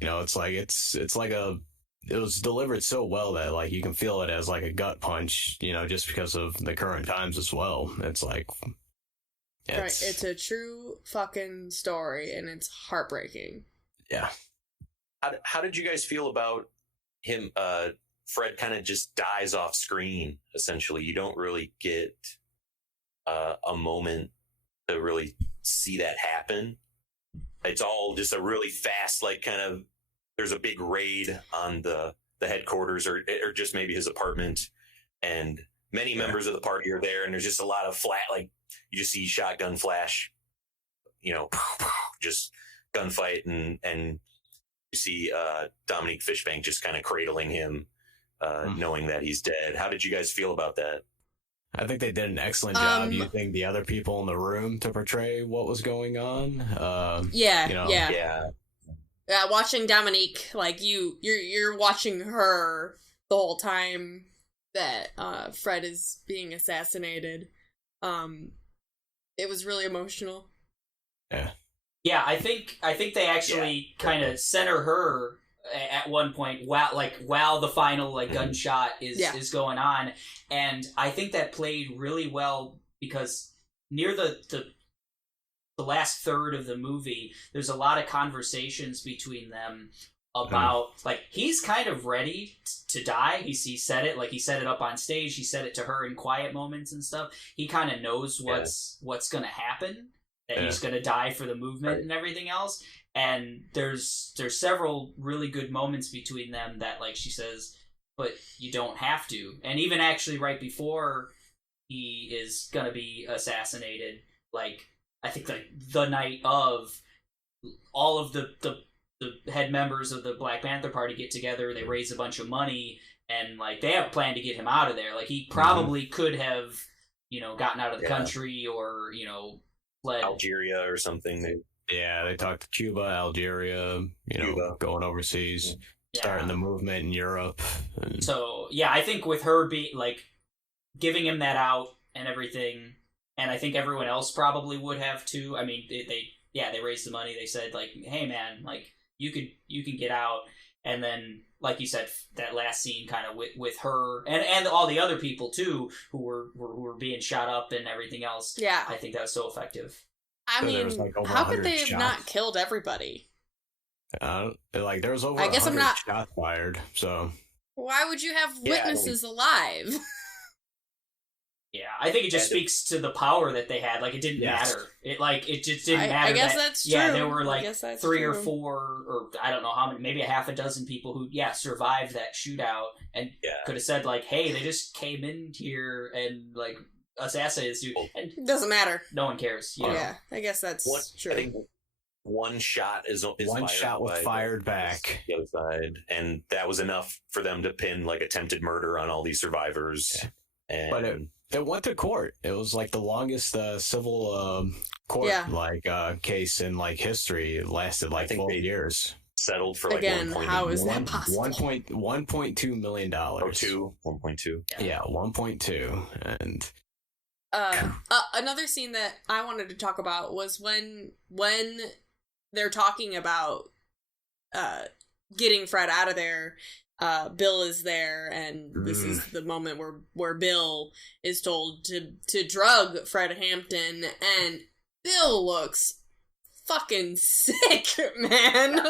it's like, it's like it was delivered so well that like you can feel it as like a gut punch, just because of the current times as well. It's like, it's a true fucking story, and it's heartbreaking. Yeah. How did you guys feel about him? Fred kind of just dies off screen. Essentially, you don't really get a moment to really see that happen. It's all just a really fast, like, kind of, there's a big raid on the headquarters or just maybe his apartment, and many members of the party are there, and there's just a lot of flat, like, you just see shotgun flash, just gunfight, and you see Dominique Fishbank just kind of cradling him, knowing that he's dead. How did you guys feel about that? I think they did an excellent job using the other people in the room to portray what was going on. Yeah, watching Dominique, like, you're watching her the whole time that Fred is being assassinated. It was really emotional. Yeah, I think they actually kind of center her at one point while the final gunshot is going on, and I think that played really well because near the last third of the movie, there's a lot of conversations between them about he's kind of ready to die. He said it, he set it up on stage. He said it to her in quiet moments and stuff. He kind of knows what's going to happen, that he's going to die for the movement and everything else. And there's several really good moments between them that, she says, but you don't have to. And even actually right before he is going to be assassinated, I think the night of, all of the head members of the Black Panther Party get together, they raise a bunch of money, and they have a plan to get him out of there. He probably could have, gotten out of the country or, fled. Algeria or something. They talked to Cuba, Algeria, Cuba. Going overseas, starting the movement in Europe. So, I think with her giving him that out and everything, and I think everyone else probably would have too. I mean, they raised the money. They said, hey man, you can get out. And then, like you said, that last scene kind of with her and all the other people too who were being shot up and everything else. Yeah, I think that was so effective. I mean, how could they have not killed everybody? There was over 100 shots fired. So why would you have witnesses alive? Yeah, I think it just speaks to the power that they had. It didn't matter. It just didn't matter. I guess that's true. Yeah, there were 3 or 4, or I don't know how many, maybe a half a dozen people who, survived that shootout and could have said, hey, they just came in here and, assassinated this dude. And it doesn't matter. No one cares. Yeah, I guess that's true. I think one shot is one shot was fired back the other side, and that was enough for them to pin, attempted murder on all these survivors. Yeah. And but it went to court. It was the longest civil court case in history. It lasted 12 years. Settled for again. How is that possible? $1.2 million. 1.2. Yeah, 1.2. And another scene that I wanted to talk about was when they're talking about getting Fred out of there. Bill is there, and this is the moment where Bill is told to drug Fred Hampton, and Bill looks fucking sick, man.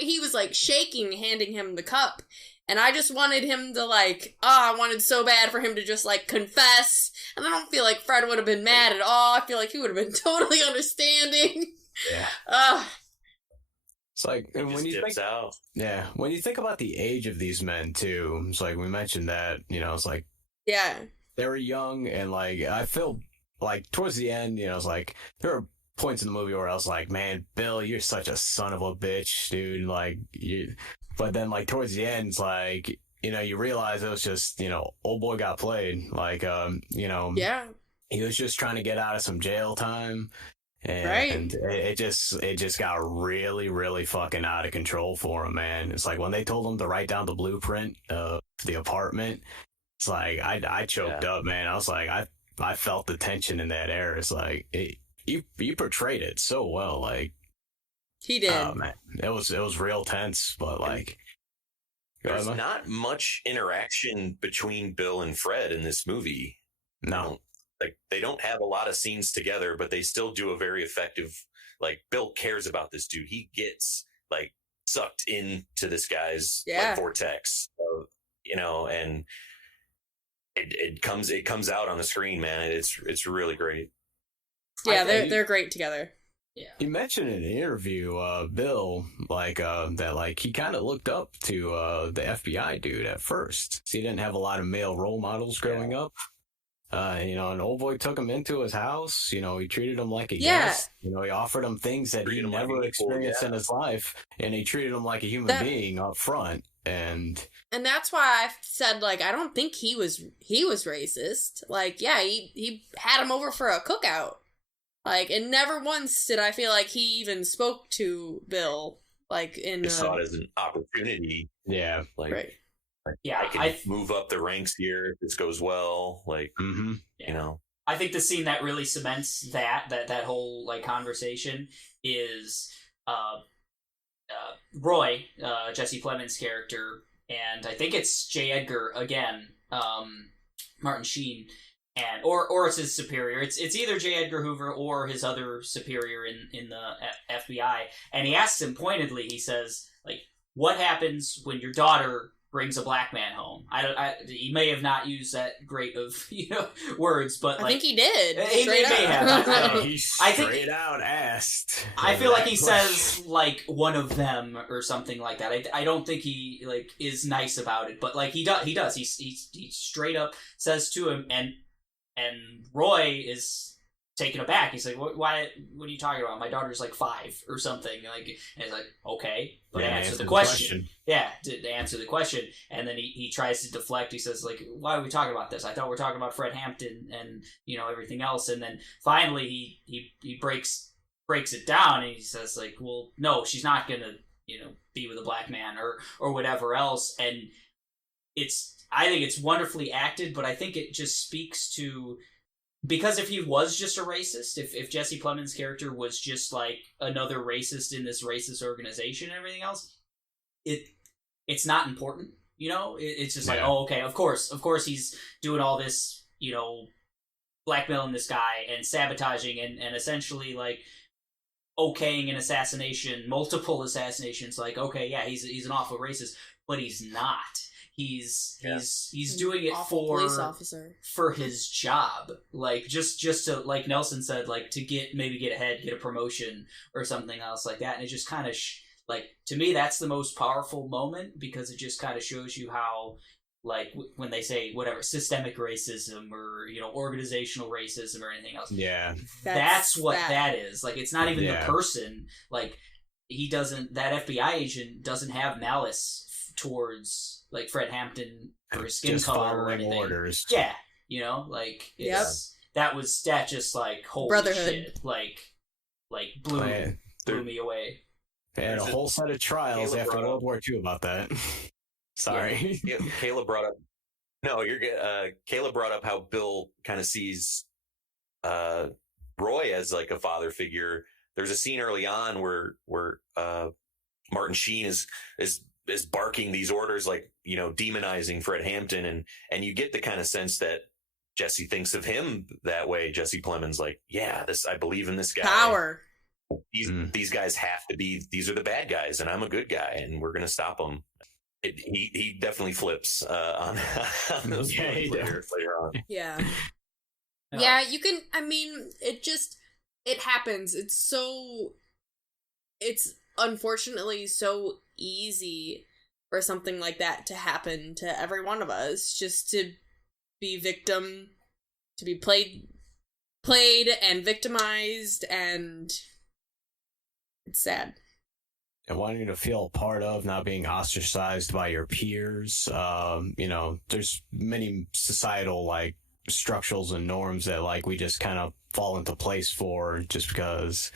He was shaking, handing him the cup, And I just wanted him to, like, I wanted so bad for him to just, like, confess. And I don't feel like Fred would have been mad at all. I feel like he would have been totally understanding. Yeah. It's like, and when you think, out. Yeah, when you think about the age of these men too, it's like we mentioned that, it's like, yeah, they were young, and like I feel like towards the end, it's like there were points in the movie where I was like, man, Bill, you're such a son of a bitch, dude. Like you, but then like towards the end, it's like you realize it was just old boy got played, like yeah, he was just trying to get out of some jail time. And it just got really, really fucking out of control for him, man. It's like when they told him to write down the blueprint of the apartment, it's like I choked up, man. I was like, I felt the tension in that air. It's like you portrayed it so well, like he did. Oh man, it was real tense, but like there's not much interaction between Bill and Fred in this movie. No. Like, they don't have a lot of scenes together, but they still do a very effective, like, Bill cares about this dude. He gets, like, sucked into this guy's like, vortex, and it comes out on the screen, man. It's really great. Yeah, they're great together. Yeah. He mentioned in an interview, Bill, like, that, like, he kind of looked up to the FBI dude at first. So he didn't have a lot of male role models growing up. And old boy took him into his house. He treated him like a guest. He offered him things that he never experienced in his life, and he treated him like a human being up front. And that's why I said, like, I don't think he was racist. Like, yeah, he had him over for a cookout. Like, and never once did I feel like he even spoke to Bill. Like, in I saw it as an opportunity. Yeah, like. Right. Yeah, I can move up the ranks here if this goes well. Like, I think the scene that really cements that whole like conversation is Roy, Jesse Plemons' character, and I think it's J. Edgar again, Martin Sheen, and or it's his superior. It's either J. Edgar Hoover or his other superior in the FBI, and he asks him pointedly. He says, like, "What happens when your daughter brings a black man home?" He may have not used that great of words, but I think he did. He may have. He straight out asked. I feel like he says like one of them or something like that. I don't think he like is nice about it, but like he does. He straight up says to him, and Roy is taken aback. He's like, what are you talking about? My daughter's like 5 or something. Like, and he's like, okay, but answer the question. Yeah, to answer the question. And then he tries to deflect. He says, like, why are we talking about this? I thought we were talking about Fred Hampton and everything else. And then finally he breaks it down, and he says, like, well, no, she's not gonna be with a black man or whatever else. And I think it's wonderfully acted, but I think it just speaks to. Because if he was just a racist, if Jesse Plemons' character was just like another racist in this racist organization and everything else, it's not important, It's just like, oh, okay, of course he's doing all this, blackmailing this guy and sabotaging and essentially like okaying an assassination, multiple assassinations. Like, okay, yeah, he's an awful racist, but he's not. He's doing it for his job, like just to, like Nelson said, like to maybe get ahead, get a promotion or something else like that. And it just kind of like, to me, that's the most powerful moment, because it just kind of shows you how, like, when they say whatever systemic racism or organizational racism or anything else, that's what that is. Like, it's not even the person. Like, that FBI agent doesn't have malice towards like Fred Hampton for his skin color or anything. Orders. Yeah, like that just like holy brotherhood. Shit, like blew me away. They had a whole set of trials after World War II about that. Sorry, Kayla brought up. No, you're good. Kayla brought up how Bill kind of sees Roy as like a father figure. There's a scene early on where Martin Sheen is barking these orders, like, demonizing Fred Hampton, and you get the kind of sense that Jesse thinks of him that way. Jesse Plemons, like, yeah, I believe in this guy. Power. These guys have to be. These are the bad guys, and I'm a good guy, and we're gonna stop them. He definitely flips on those later on. Yeah. Yeah, you can, I mean, it happens. It's unfortunately so easy for something like that to happen to every one of us, just to be victim, to be played and victimized, and it's sad. And wanting to feel a part of, not being ostracized by your peers. There's many societal, like, structures and norms that, like, we just kind of fall into place for just because,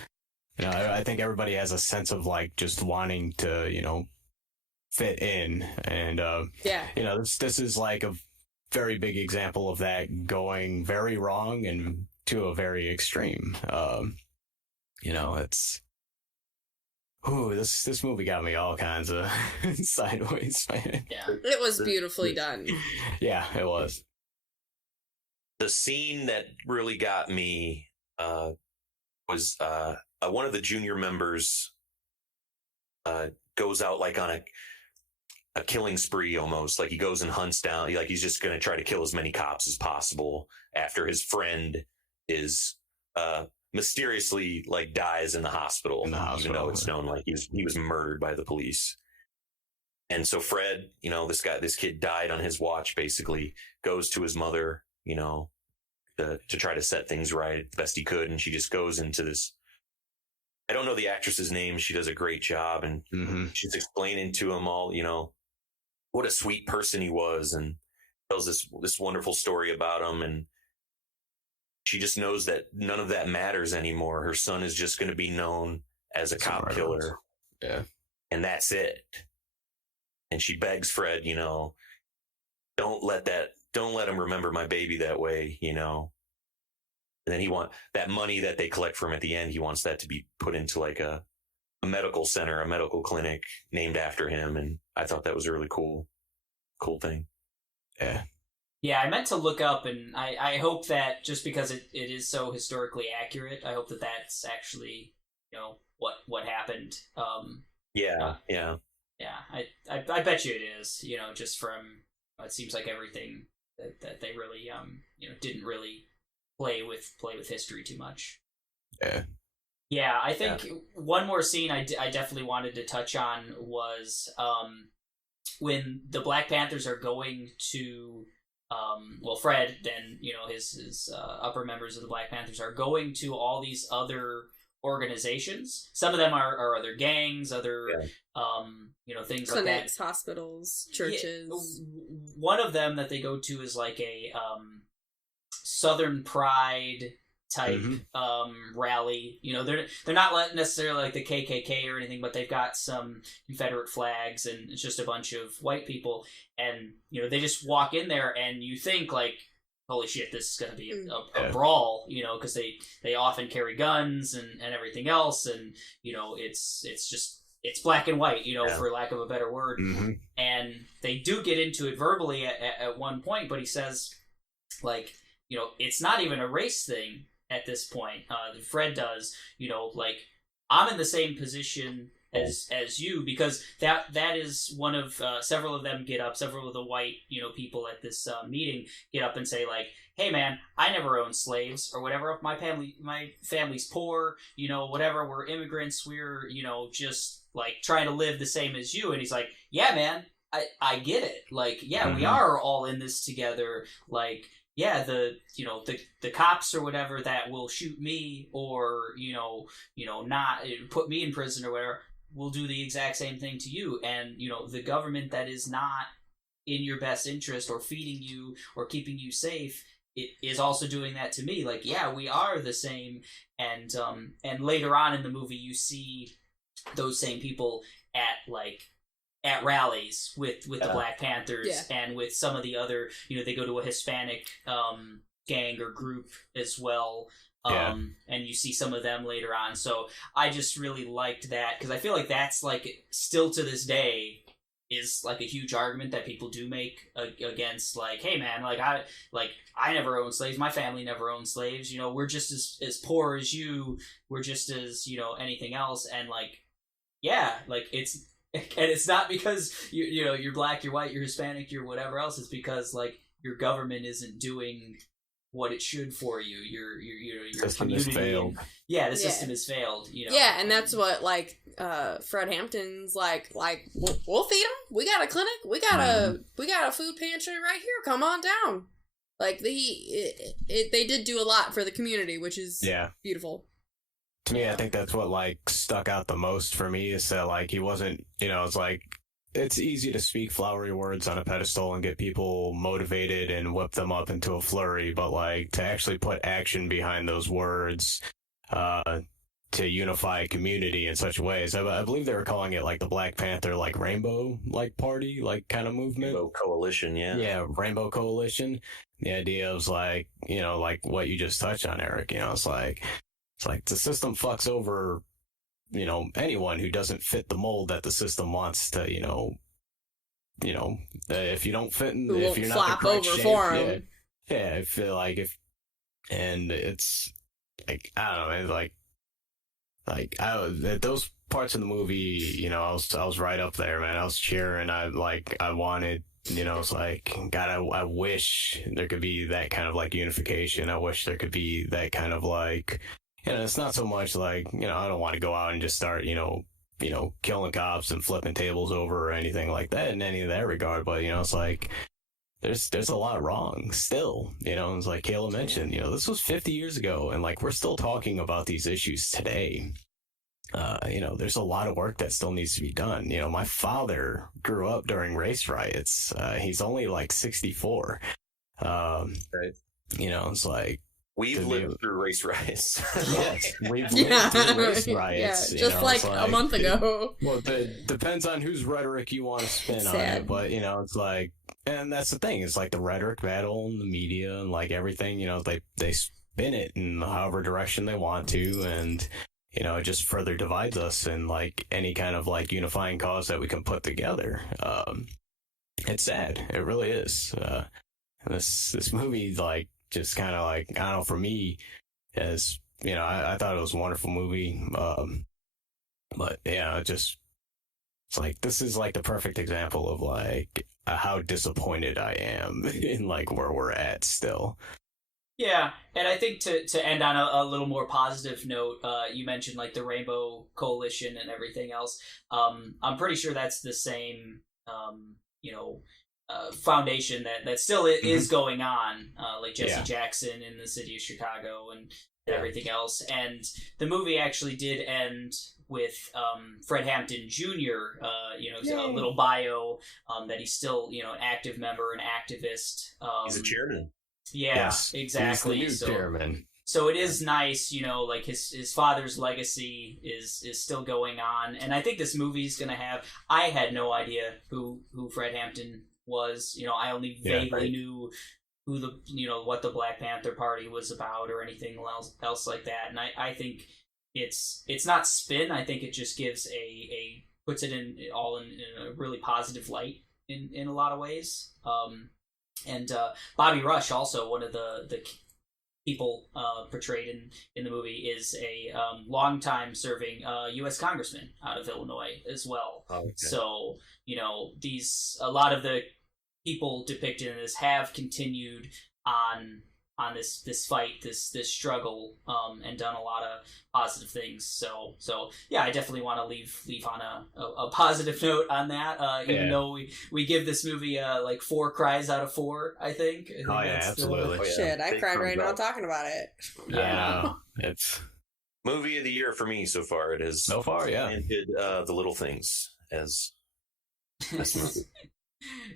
I think everybody has a sense of, like, just wanting to, fit in. And, this is, like, a very big example of that going very wrong and to a very extreme. It's... Ooh, this movie got me all kinds of sideways, man. Yeah. It was beautifully done. Yeah, it was. The scene that really got me was one of the junior members goes out like on a killing spree almost. Like he goes and hunts down, like he's just going to try to kill as many cops as possible after his friend is mysteriously like dies in the hospital, even though it's known like he was murdered by the police. And so Fred, this kid died on his watch, basically goes to his mother, to try to set things right the best he could. And she just goes into this, I don't know the actress's name. She does a great job. And she's explaining to him all, what a sweet person he was, and tells this wonderful story about him. And she just knows that none of that matters anymore. Her son is just going to be known as a cop killer. Yeah. And that's it. And she begs Fred, don't let him remember my baby that way, And then he wants that money that they collect from him at the end. He wants that to be put into like a medical center, a medical clinic named after him. And I thought that was a really cool thing. Yeah. Yeah, I meant to look up, and I hope that just because it is so historically accurate, I hope that that's actually, what happened. Yeah. Yeah, I bet you it is, just from, it seems like everything that they really, didn't really play with history too much. Yeah. Yeah, I think one more scene I definitely wanted to touch on was when the Black Panthers are going to... Fred, then, his upper members of the Black Panthers are going to all these other organizations. Some of them are other gangs, other, things clinics, like that. Hospitals, churches. Yeah, one of them that they go to is like a Southern Pride type rally. They're not necessarily like the KKK or anything, but they've got some Confederate flags, and it's just a bunch of white people. And they just walk in there, and you think like, holy shit, this is going to be a brawl, because they often carry guns and everything else, and it's black and white, for lack of a better word. And they do get into it verbally at one point, but he says like, it's not even a race thing at this point. Fred does, like, I'm in the same position as you, because that is one of several of them get up, several of the white people at this meeting get up and say like, hey man, I never owned slaves or whatever. My family's poor, whatever, we're immigrants, we're just like trying to live the same as you. And he's like, yeah man, I get it, like, yeah, we are all in this together, like, yeah, the cops or whatever that will shoot me or not put me in prison or whatever will do the exact same thing to you. And the government that is not in your best interest or feeding you or keeping you safe, it is also doing that to me. Like, yeah, we are the same. And later on in the movie you see those same people at rallies with the Black Panthers and with some of the other, they go to a Hispanic gang or group as well. And you see some of them later on. So I just really liked that, because I feel like that's like still to this day is like a huge argument that people do make against, like, hey man, I never owned slaves, my family never owned slaves, we're just as poor as you, we're just as anything else. And like, yeah, like it's And it's not because you know you're black, you're white, you're Hispanic, you're whatever else. It's because like your government isn't doing what it should for you. Your system community has failed. The system has failed. You know. Yeah, and that's what like Fred Hampton's like. We'll feed them. We got a clinic. We got a food pantry right here. Come on down. Like they did do a lot for the community, which is beautiful. To me, I think that's what like stuck out the most for me is that like he wasn't, you know, it's like it's easy to speak flowery words on a pedestal and get people motivated and whip them up into a flurry, but like to actually put action behind those words, to unify a community in such ways. I believe they were calling it like the Black Panther like rainbow like party like kind of movement. Rainbow Coalition, yeah, Rainbow Coalition. The idea was like, you know, like what you just touched on, Eric. You know, it's like the system fucks over, you know, anyone who doesn't fit the mold that the system wants to, you know, if you don't fit in, if you're not the correct shape, for him. Yeah, I feel like and it's like I don't know, it's like I was at those parts of the movie, you know, I was right up there, man. I was cheering. I wanted, you know, it's like God, I wish there could be that kind of like unification. I wish there could be that kind of like. You know, it's not so much like, you know, I don't want to go out and just start, you know, killing cops and flipping tables over or anything like that in any of that regard. But, you know, it's like there's a lot wrong still, you know, it's like Kayla mentioned, you know, this was 50 years ago and like we're still talking about these issues today. You know, there's a lot of work that still needs to be done. You know, my father grew up during race riots. He's only like 64. Right. You know, it's like, we've lived through race riots. Yes, we've lived through race riots. Yeah, just like a month ago. Well, it depends on whose rhetoric you want to spin on it, but, you know, it's like, and that's the thing, it's like the rhetoric battle and the media and like everything, you know, they spin it in however direction they want to, and, you know, it just further divides us in like any kind of like unifying cause that we can put together. It's sad. It really is. This movie, like, just kind of like, I don't know, for me, as you know, I thought it was a wonderful movie. But yeah, it's like, this is like the perfect example of like how disappointed I am in like where we're at still. Yeah, and I think to end on a little more positive note, you mentioned like the Rainbow Coalition and everything else. I'm pretty sure that's the same, you know, foundation that still is going on, like Jesse Jackson in the city of Chicago and everything else. And the movie actually did end with Fred Hampton Jr., you know, a little bio that he's still, you know, an active member, an activist. He's a chairman. Yeah, yes, exactly. He's the new chairman. So it is nice, you know, like his father's legacy is still going on. And I think this movie's going to have... I had no idea who Fred Hampton was. You know, I only vaguely knew who the, you know, what the Black Panther Party was about or anything else like that. And I think it's not spin. I think it just gives puts it in a really positive light in a lot of ways. And Bobby Rush, also one of the people portrayed in the movie, is a longtime serving U.S. congressman out of Illinois as well. Oh, okay. So, you know, a lot of the people depicted in this have continued on this fight, this struggle, and done a lot of positive things. So yeah, I definitely want to leave on a positive note on that. Even though we give this movie like 4 cries out of 4, I think. Absolutely. Shit, I cried right now talking about it. Yeah, it's movie of the year for me so far. It is so far. Yeah, and did The Little Things as best movie.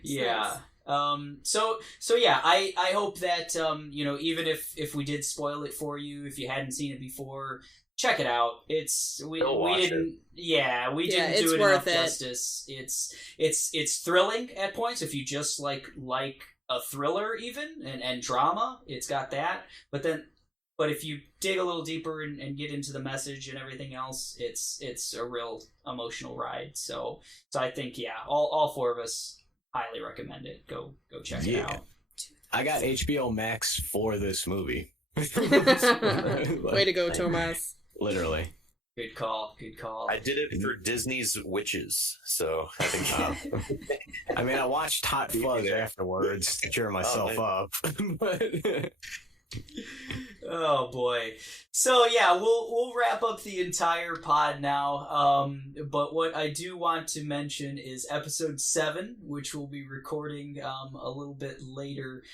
Yeah. So yeah, I hope that, you know, even if we did spoil it for you, if you hadn't seen it before, check it out. We didn't do it enough justice. It's thrilling at points if you just like a thriller even and drama. It's got that, but if you dig a little deeper and get into the message and everything else, it's a real emotional ride. So I think all 4 of us highly recommend it. Go check it out. I got HBO Max for this movie. Way to go, Tomas. Literally. Good call. Good call. I did it for Disney's Witches, so I think. I mean, I watched Hot Fuzz afterwards to cheer myself up. But oh boy. So yeah, we'll wrap up the entire pod now. But what I do want to mention is episode 7, which we'll be recording a little bit later.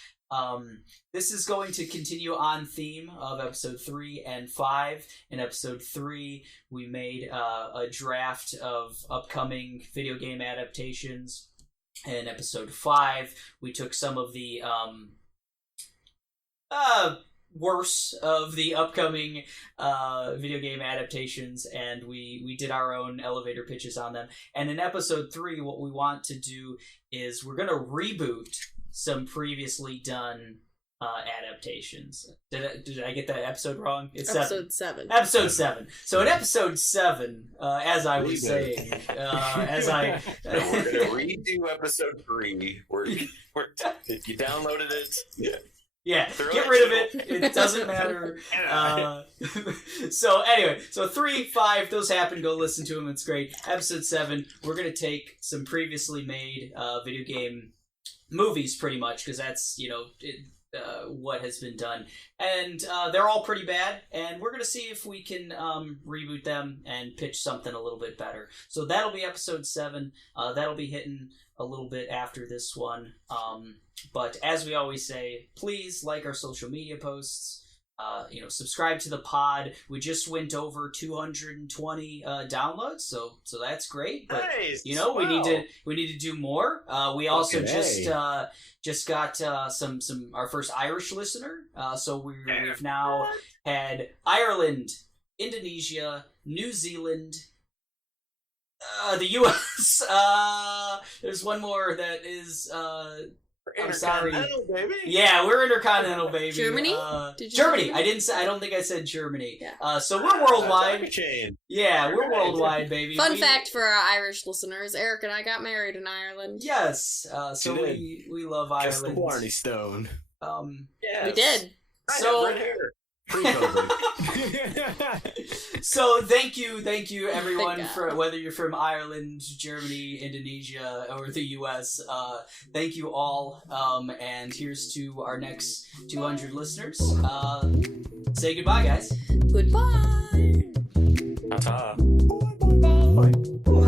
This is going to continue on theme of episode 3 and 5. In episode 3, we made a draft of upcoming video game adaptations. In episode 5, we took some of the worse of the upcoming video game adaptations, and we did our own elevator pitches on them. And in episode 3, what we want to do is we're going to reboot some previously done adaptations. Did I get that episode wrong? It's episode 7. Episode 7. So in episode 7, as I was saying, we're gonna redo episode 3. If you downloaded it, yeah, get rid of it. It doesn't matter. So anyway, so 3, 5, those happen. Go listen to them. It's great. Episode 7, we're gonna take some previously made video game movies, pretty much, because that's what has been done, and they're all pretty bad, and we're gonna see if we can reboot them and pitch something a little bit better. So that'll be episode 7. That'll be hitting a little bit after this one, but as we always say, please like our social media posts. Subscribe to the pod. We just went over 220 downloads, so that's great. But nice. We need to do more. We also just got some our first Irish listener. So we've now had Ireland, Indonesia, New Zealand, the U.S. There's one more that is. I'm sorry. Baby. Yeah, we're intercontinental, baby. Germany? Germany. I don't think I said Germany. Yeah. So we're worldwide. Yeah, we're worldwide, baby. Fun fact for our Irish listeners: Eric and I got married in Ireland. Yes. So we love Ireland. Just the Barney Stone. Yes. We did. So. Red hair. So thank you everyone for whether you're from Ireland, Germany, Indonesia, or the US. Thank you all, and here's to our next 200 listeners. Say goodbye, guys. Goodbye. Ta-ta. Bye.